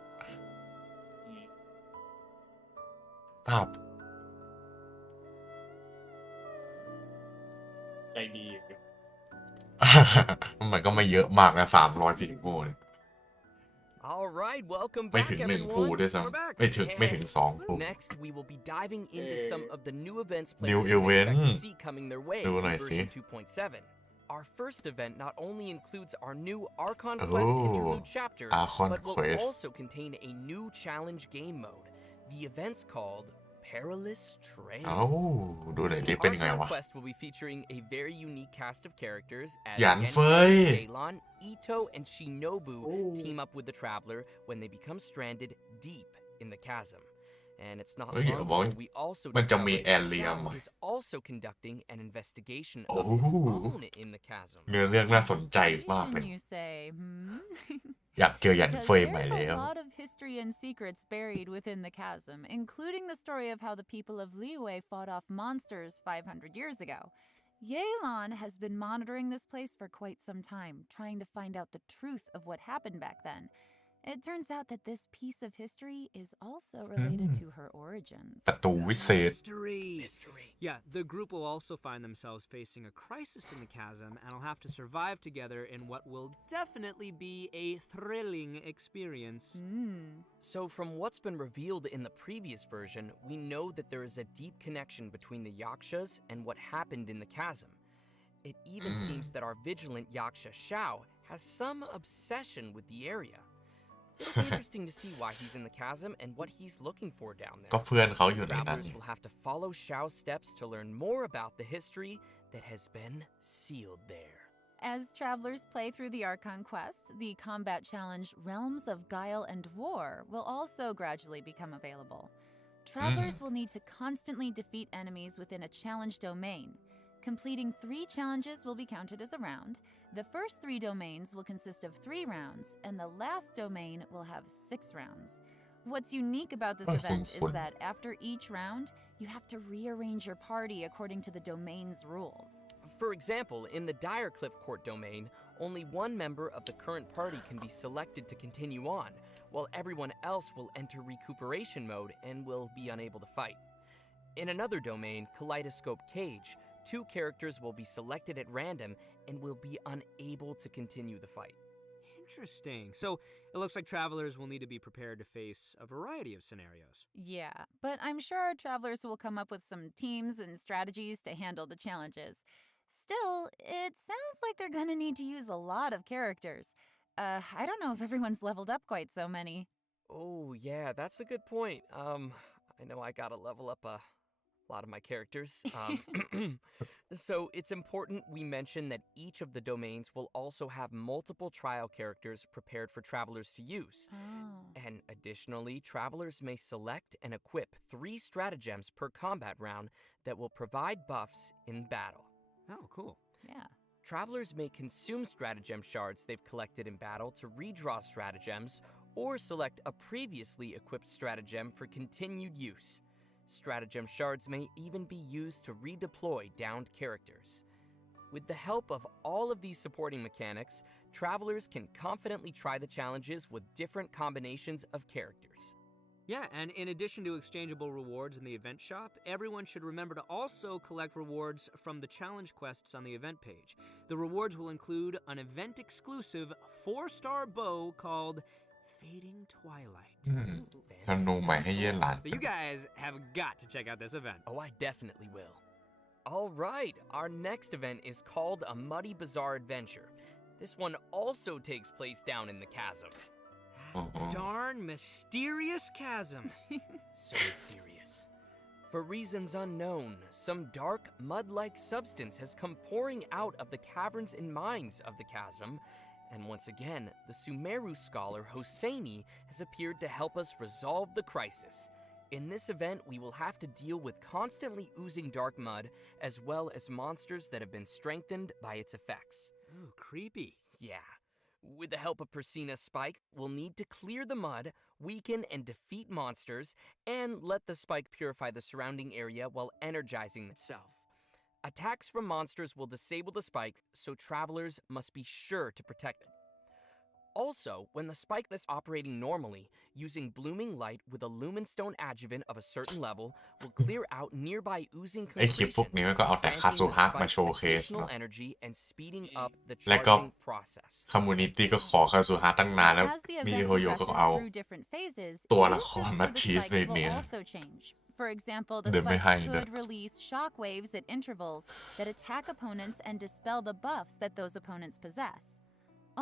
ภาพ ใจดี มันก็ไม่เยอะมากนะ300พิกโมเลย All right, welcome ไม่ back, ถึง1 everyone. ภูด้วยซ้ We're back. ำไม่ถึง2 ภู Next, we will be diving into some of the new events New players can expect event. to see coming their way ดู in หน่อยสิ version 2.7. Our first event not only includes our new Archon Quest interlude chapter, Archon but will Quest also contain a new challenge game mode. The event's called Perilous Trail. เอ้าดูหน่อยดิเป็นยังไง Archon วะ Quest will be featuring a very unique cast of characters as หยันเฟย Genshin, Yelan, Ito, and Shinobu team up with the Traveler when they become stranded deep in the chasm. And it's not เฮ้ย long บอก ago we also มันจะมี discovered แอเรียม Shao is also conducting an investigation โอ้ of his own in the chasm. เนื้อเรื่องน่าสนใจมากเลย You say, hmm? อยากเจอหยัน Because เฟยใหม่ there's แล้ว a lot of history and secrets buried within the chasm, including the story of how the people of Liyue fought off monsters 500 years ago. Yelan has been monitoring this place for quite some time, trying to find out the truth of what happened back then. It turns out that this piece of history is also related to her origins. ประตูวิเศษ Mystery. Yeah, the group will also find themselves facing a crisis in the chasm and will have to survive together in what will definitely be a thrilling experience. So, from what's been revealed in the previous version, we know that there is a deep connection between the Yakshas and what happened in the chasm. It even seems that our vigilant Yaksha Shao has some obsession with the area. It'll be interesting to see why he's in the chasm and what he's looking for down ก็ there. เพื่อนเขาอยู่ในนั้น Travelers will have to follow Shao's steps to learn more about the history that has been sealed there. As travelers play through the Archon quest, the combat challenge Realms of Guile and War will also gradually become available. Travelers will need to constantly defeat enemies within a challenge domain. Completing 3 challenges will be counted as a round. The first 3 domains will consist of 3 rounds, and the last domain will have 6 rounds. What's unique about this event is that after each round, you have to rearrange your party according to the domain's rules. For example, in the Direcliff Court domain, only one member of the current party can be selected to continue on, while everyone else will enter recuperation mode and will be unable to fight. In another domain, Kaleidoscope Cage, 2 characters will be selected at random and will be unable to continue the fight. Interesting. So it looks like travelers will need to be prepared to face a variety of scenarios. Yeah, but I'm sure our travelers will come up with some teams and strategies to handle the challenges. Still, it sounds like they're gonna need to use a lot of characters. I don't know if everyone's leveled up quite so many. Oh, yeah, that's a good point. I know I gotta level up a lot of my characters. So it's important we mention that each of the domains will also have multiple trial characters prepared for travelers to use. And additionally, travelers may select and equip 3 stratagems per combat round that will provide buffs in battle. Oh, cool. Yeah. Travelers may consume stratagem shards they've collected in battle to redraw stratagems, or select a previously equipped stratagem for continued use. Stratagem shards may even be used to redeploy downed characters. With the help of all of these supporting mechanics, travelers can confidently try the challenges with different combinations of characters. Yeah, and in addition to exchangeable rewards in the event shop, everyone should remember to also collect rewards from the challenge quests on the event page. The rewards will include an event-exclusive 4-star bow called Fading Twilight. ธนูใหม่ให้เย่หลาน So you guys have got to check out this event. Oh, I definitely will. Alright, our next event is called a Muddy Bazaar Adventure. This one also takes place down in the chasm. Darn mysterious chasm. So mysterious. For reasons unknown, some dark, mud-like substance has come pouring out of the caverns and mines of the chasm, and once again, the Sumeru scholar Hosseini has appeared to help us resolve the crisis. In this event, we will have to deal with constantly oozing dark mud, as well as monsters that have been strengthened by its effects. Ooh, creepy. Yeah. With the help of Persina Spike, we'll need to clear the mud, weaken and defeat monsters, and let the spike purify the surrounding area while energizing itself. Attacks from monsters will disable the spike, so travelers must be sure to protect it. Also, when the spike is operating normally, using blooming light with a lumenstone adjuvant of a certain level will clear out nearby oozing ไอคลิปพวก concretions, นี้มันก็เอาแต่คา granting ซู the ฮะมา spike โชว์เคส additional เนาะ energy and speeding up the แล้วก็ charging process. คอมมูนิตี้ก็ขอคาซูฮะตั้งนานแล้ว As the มี event โฮโยก็ progresses เอา through different phases, ตัวละ uses คร for มา the ทีส spike ใน will นี้ also change. For example, the เดินไม่ spike ให้นะ could release shock waves at intervals that attack opponents and dispel the buffs that those opponents possess.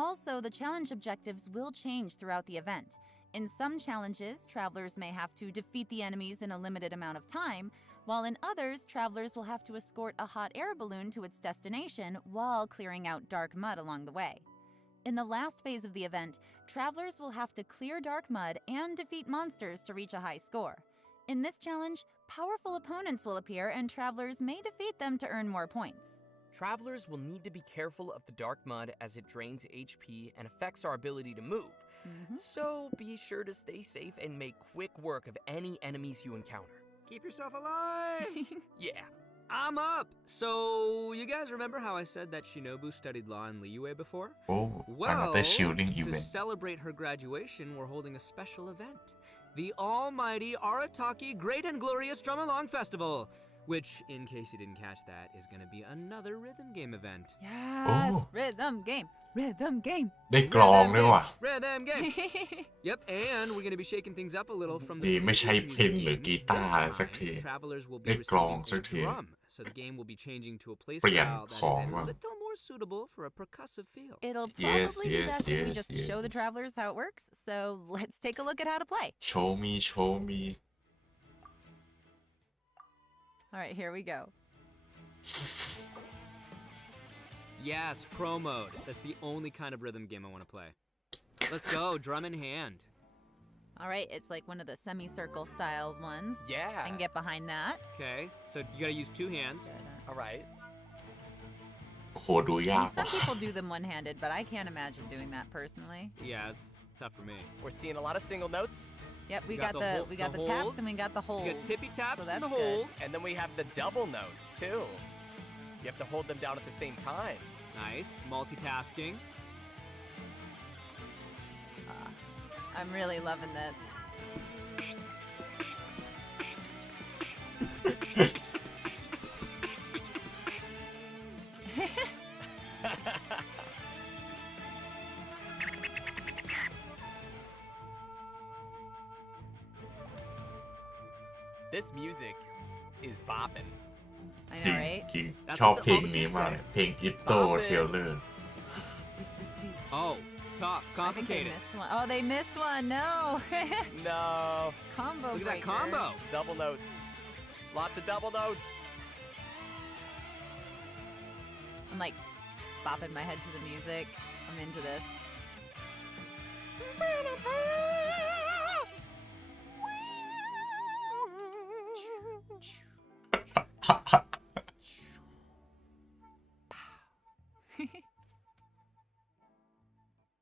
Also, the challenge objectives will change throughout the event. In some challenges, travelers may have to defeat the enemies in a limited amount of time, while in others, travelers will have to escort a hot air balloon to its destination while clearing out dark mud along the way. In the last phase of the event, travelers will have to clear dark mud and defeat monsters to reach a high score. In this challenge, powerful opponents will appear and travelers may defeat them to earn more points. Travelers will need to be careful of the dark mud as it drains HP and affects our ability to move. So be sure to stay safe and make quick work of any enemies you encounter. Keep yourself alive. Yeah. I'm up. So, you guys remember how I said that Shinobu studied law in Liyue before? โอ้ Well, another shielding to event celebrate her graduation, we're holding a special event. The almighty Arataki Great and Glorious Drum Along Festival. Which, in case you didn't catch that, is going to be another rhythm game event. Yes, Oh. rhythm game, rhythm game. ได้กลองด้วยว่ะ Rhythm game. Yep, and we're going to be shaking things up a little from the ดีไม่ใช่ previous เพน music หรือ games. กีตาร์อะไร This สัก time, ที travelers will ได้ be กลอง receiving สัก a ที drum, so the game will be changing to a play เปลี่ยน style that ของ is a ว่ะ little more suitable for a percussive feel. It'll Yes, probably be yes, best if we yes, just show the yes. travelers how it works. So let's take a look at how to play. โชว์มีโชว์มี All right, here we go. Yes, pro mode. That's the only kind of rhythm game I want to play. Let's go, drum in hand. All right, it's like one of the semicircle style ones. Yeah. I can get behind that. Okay, so you gotta use two hands. All right. โอ้โหดูยาก And some ว่ะ people do them one-handed, but I can't imagine doing that personally. Yeah, it's tough for me. We're seeing a lot of single notes. Yep, we We got got the the hol- we got the the taps holds. and we got the holds. You got tippy taps so and that's the good. holds. And then we have the double notes, too. You have to hold them down at the same time. Nice, multitasking. I'm really loving this. This music is bopping. I จริ know, ง right? จริง That's ชอบ what the- เพลง all the นี้ kids มาก say. เลยเพลงอิโต Bop it. เทเลอร์ Oh, tough, I think they complicated. missed one. Oh, they missed one. No. No. Combo Look at that breaker. combo. Double notes. Lots of double notes. I'm like bopping my head to the music. I'm into this.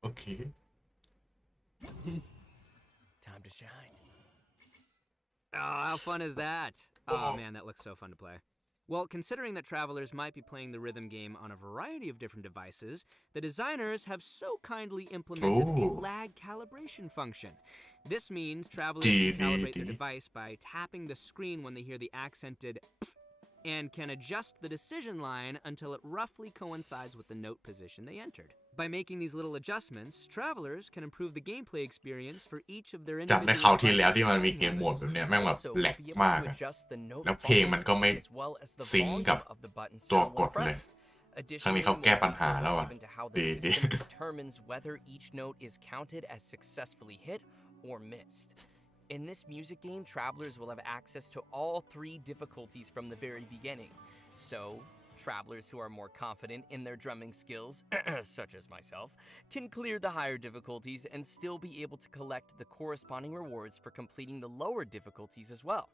Okay. Time to shine. Oh, how fun is that? Oh man, that looks so fun to play. Well, considering that travelers might be playing the rhythm game on a variety of different devices, the designers have so kindly implemented a Ooh. lag calibration function. This means travelers can calibrate their device by tapping the screen when they hear the accented "pf" and can adjust the decision line until it roughly coincides with the note position they entered. By making these little adjustments, travelers can improve the gameplay experience for each of their จำได้ individual คราวที่แล้ว parts ที่มัน and มีเกมโหมด habits. แบบเนี้ยแม่งแบบ Also, แหล we'll ก be able มาก to อะ adjust the note แล้วเพลงมันก็ไม่ as well as the ซิงกับ volume of the buttons ตัว still ก when ดเลย pressed. ครั้งนี้ Additionally, เขาแก้ more ปัญหา detail แล้ว is อ่ะ given to how ดี the ดี system determines whether each note is counted as successfully hit or missed. In this music game, travelers will have access to all 3 difficulties from the very beginning. So, travelers who are more confident in their drumming skills, such as myself, can clear the higher difficulties and still be able to collect the corresponding rewards for completing the lower difficulties as well.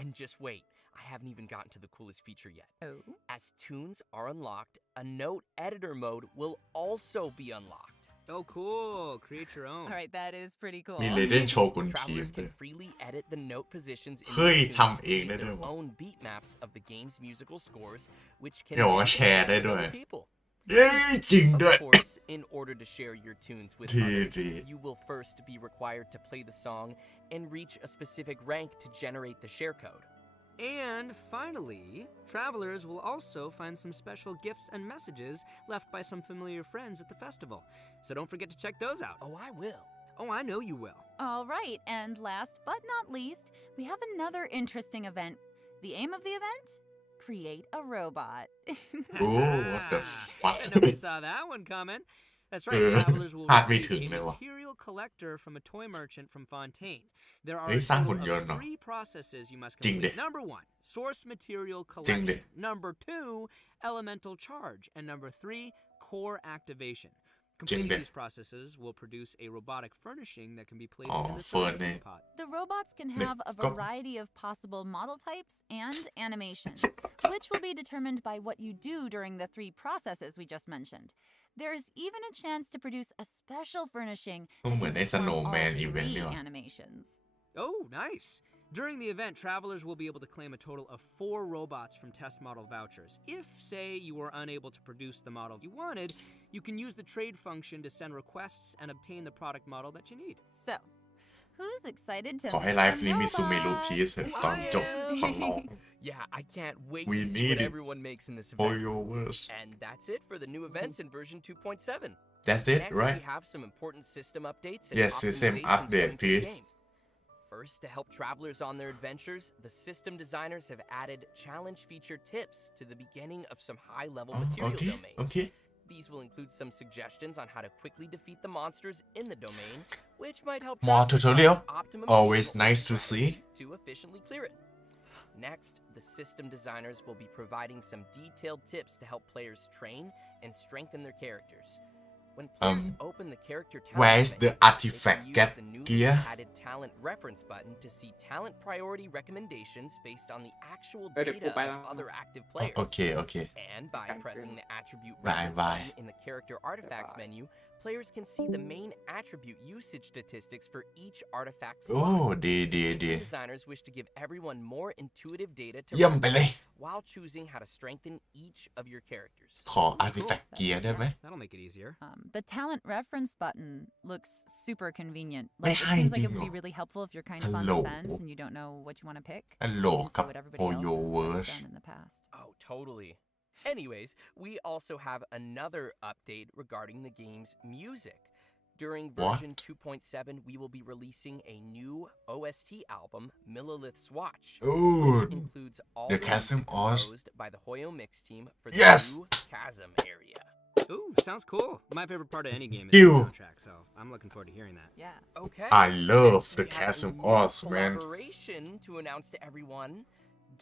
And just wait, I haven't even gotten to the coolest feature yet. Oh? As tunes are unlocked, a note editor mode will also be unlocked. Oh, cool. Create your own. All right, that is pretty cool. มีเลเดนโชกุนทีม Travelers ด้วย can freely edit the note positions in เฮ้ย these tunes ทำ to เอง create ได้ด้วย their วะ own beat maps of the game's musical scores, which can เดี๋ยวว่า be แชร์ shared ได้ with ด้วย other people. เย้จริงด้วย Of course, in order to share your tunes with ดี others, ดี you will first be required to play the song and reach a specific rank to generate the share code. And finally, travelers will also find some special gifts and messages left by some familiar friends at the festival. So don't forget to check those out. Oh, I will. Oh, I know you will. All right, and last but not least, we have another interesting event. The aim of the event? Create a robot. Oh, what the fuck? Nobody saw that one coming. That's right, travelers will คาดไม่ถึง receive เล a ยว่ะ material collector from a toy merchant from Fontaine. There are เฮ้ย a สร้างหุ่น total ยนต์ of เหรอ 3 processes you must จริงดิ complete. Number 1, source material จริงดิ collection. Number 2, elemental charge. And number 3, core activation. จริง Completing ดิ these processes will produce a robotic furnishing that can be อ๋ placed อ in the เฟิร์น center of นี่ the pod. The robots can have a Go. variety of possible model types and animations, which will be determined by what you do during the 3 processes we just mentioned. There's even a chance to produce a special furnishing ก็ that เหมือน can ไอ้ perform all Snowman event 3 นี่หว่า animations. Oh, nice. During the event, travelers will be able to claim a total of 4 robots from test model vouchers. If, say, you were unable to produce the model you wanted, you can use the trade function to send requests and obtain the product model that you need. So, who's excited to ขอให้ make ไลฟ์ some นี้มีซูเมรุ robots? ทีเสร็จตอนจบขอร้อง Yeah, I can't wait We to see need what it. everyone makes in this for event. your words And that's it for the new events in version 2.7. that's it Next, right we have some important system updates and Yes, system optimizations update, coming to the please. game. First, to help travelers on their adventures, the system designers have added challenge feature tips to the beginning of some high-level material okay domains. okay These will include some suggestions on how to quickly defeat the monsters in the domain, which might help More travelers tutorial? find optimum Always vehicle nice to strategy see. to efficiently clear it. Next, the system designers will be providing some detailed tips to help players train and strengthen their characters. When players open the character talent where is menu, the they artifact can get use the newly gear added talent reference button to see talent priority recommendations based on the actual เดี๋ยวกู data ไปแล้ว of other active players. โอเคโอเค And by pressing the attribute Bye, reference bye. button in the character artifacts menu, players can see the main attribute usage statistics for each artifact โอ้ slot. ดีดี System ดี designers wish to give everyone more intuitive data to เยี่ยมไปเลย while choosing how to strengthen each of your characters. ขอ artifact gear ได้ไหม That'll make it easier. The talent reference button looks super convenient. They Like, it seems like hiding it would be it. really helpful if you're kind of on Hello. the fence and you don't know what you want to pick. อันโหล Just กับ so what everybody for else your has words done in the past. Oh, totally. Anyways, we also have another update regarding the game's music. During version 2.7, we will be releasing a new OST album, Millilith's Watch, Ooh, which includes all the the Chasm music Oz. composed by the Hoyo Mix team for the Yes! new Chasm area. Ooh, sounds cool. My favorite part of any game is Ew. the soundtrack, so I'm looking forward to hearing that. Yeah. Okay. I love Next, the we have a Chasm new Oz, man. collaboration to announce to everyone.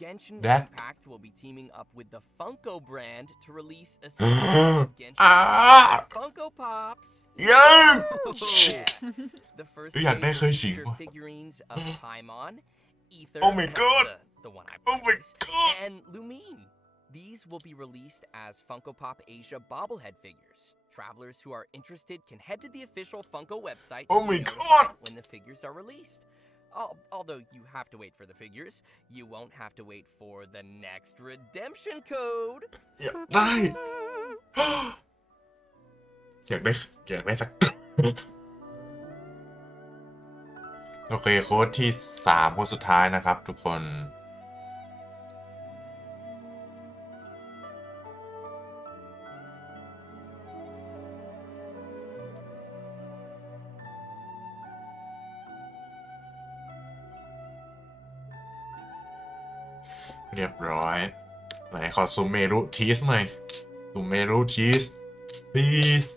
Genshin That- Impact will be teaming up with the Funko brand to release a series of Genshin Ah! Funko Pops. yeah Yeah. The firstอยากได้ wave เค will ยชิง feature ว่ะ figurines of Paimon, Ether, Oh my god. the one I Oh my purchased, god and Lumine. These will be released as Funko Pop Asia bobblehead figures. Travelers who are interested can head to the official Funko website Oh to my be god. notified when the figures are released. Although you have to wait for the figures, you won't have to wait for the next redemption code. อยากได้ อยากได้สัก โอเคโค้ดที่3โค้ดสุดท้ายนะครับทุกคน เรียบร้อยไหนขอซูเมรุทีสหน่อยซูเมรุทีส please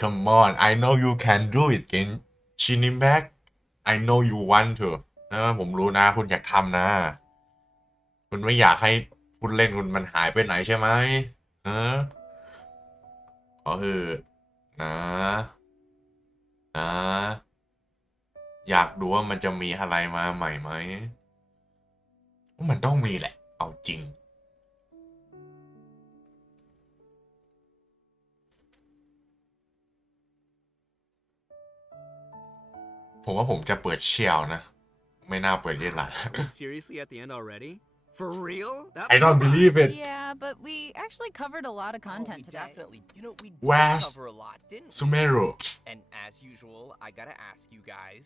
come on I know you can do it เกนชินิแบ็ก I know you want to นะผมรู้นะคุณอยากทำนะคุณไม่อยากให้คุณเล่นคุณมันหายไปไหนใช่ไหมก็คือนะอยากดูว่ามันจะมีอะไรมาใหม่ไหมมันต้องมีแหละเอาจริงผมว่าผมจะเปิดเชียวนะไม่น่าเปิดเย็นละ Seriously at the end already? For real? I don't believe it. Yeah, but we actually covered a lot of content we today. Definitely. You know, we did Where's cover a lot, didn't we? Sumeru. And as usual, I gotta ask you guys,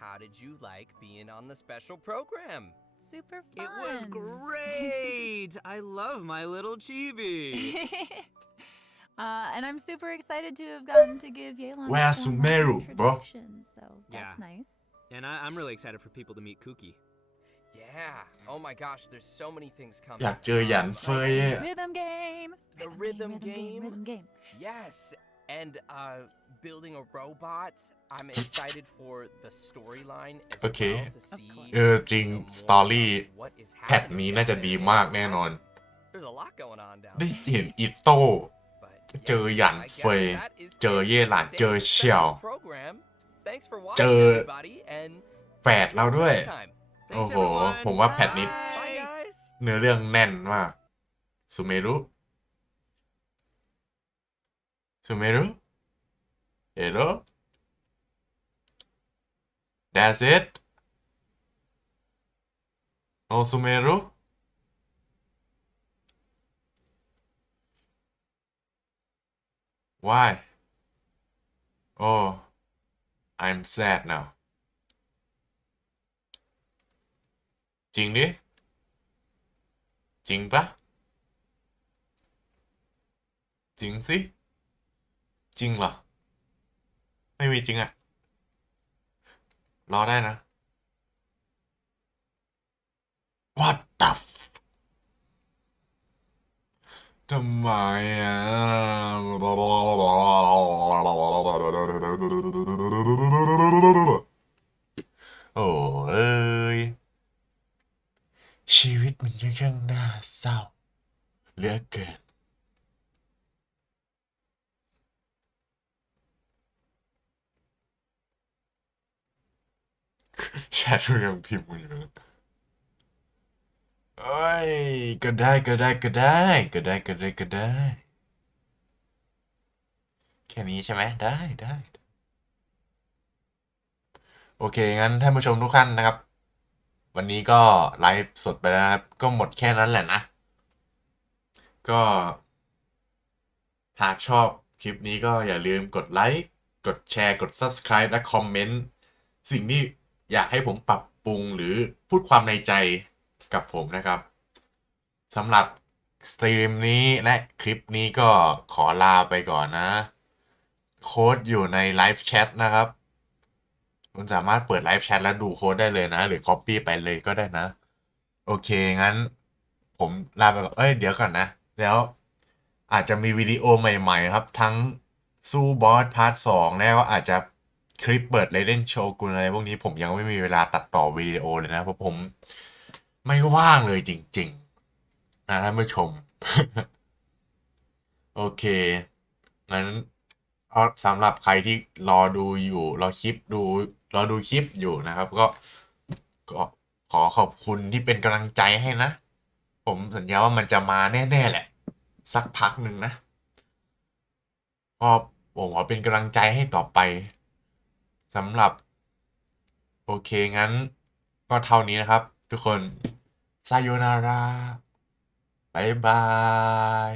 how did you like being on the special program? Super fun. It was great. I love my little chibi. And I'm super excited to have gotten to give Yelan Where's Sumeru, bro? So that's nice. And I'm really excited for people to meet Kuki. Yeah. Oh my gosh, there's so many things coming. อยากเจอหยันเฟย Rhythm game. The rhythm game. Rhythm game. Yes. And building a robot. I'm excited for the storyline as well to see จริงสตอรี่แพทนี้น่าจะดีมากแน่นอน There's a lot going on down ได้เห็นอิโต้เจอหยันเฟยเจอเย่หลานเจอเฉียวเจอแฝดเราด้วยโอ้โหผมว่าแพทนี้เนื้อเรื่องแน่นมากซูเมรุเฮโร่ That's it No Sumeru Why Oh I'm sad now จริงดิจริงปะจริงสิจริงเหรอไม่มีจริงอะรอได้นะ What the f ทำไมอ่ะโอ้เอ้ยชีวิตมันช่างน่าเศร้าเหลือเกินแชทยังพิมพ์อยู่เลยเอ้ยก็ได้แค่นี้ใช่ไหมได้โอเคงั้นท่านผู้ชมทุกท่านนะครับวันนี้ก็ไลฟ์สดไปแล้วครับก็หมดแค่นั้นแหละนะก็หากชอบคลิปนี้ก็อย่าลืมกดไลค์กดแชร์กด Subscribe และคอมเมนต์สิ่งที่อยากให้ผมปรับปรุงหรือพูดความในใจกับผมนะครับสำหรับสตรีมนี้และคลิปนี้ก็ขอลาไปก่อนนะโค้ดอยู่ในไลฟ์แชทนะครับคุณสามารถเปิดไลฟ์แชทแล้วดูโค้ดได้เลยนะหรือ Copy ไปเลยก็ได้นะโอเคงั้นผมลาไปก่อนเดี๋ยวก่อนนะแล้วอาจจะมีวิดีโอใหม่ๆครับทั้งสู้บอสพาร์ท 2แล้วอาจจะคลิปเปิดเลเดนโชกุนอะไรพวกนี้ผมยังไม่มีเวลาตัดต่อวิดีโอเลยนะเพราะผมไม่ว่างเลยจริงๆนะท่านผู้ชม โอเคงั้นสำหรับใครที่รอดูคลิปอยู่นะครับก็ขอขอบคุณที่เป็นกำลังใจให้นะผมสัญญาว่ามันจะมาแน่ๆแหละสักพักหนึ่งนะก็ผมขอเป็นกำลังใจให้ต่อไปสำหรับโอเคงั้นก็เท่านี้นะครับทุกคนซาโยนาราบ๊ายบาย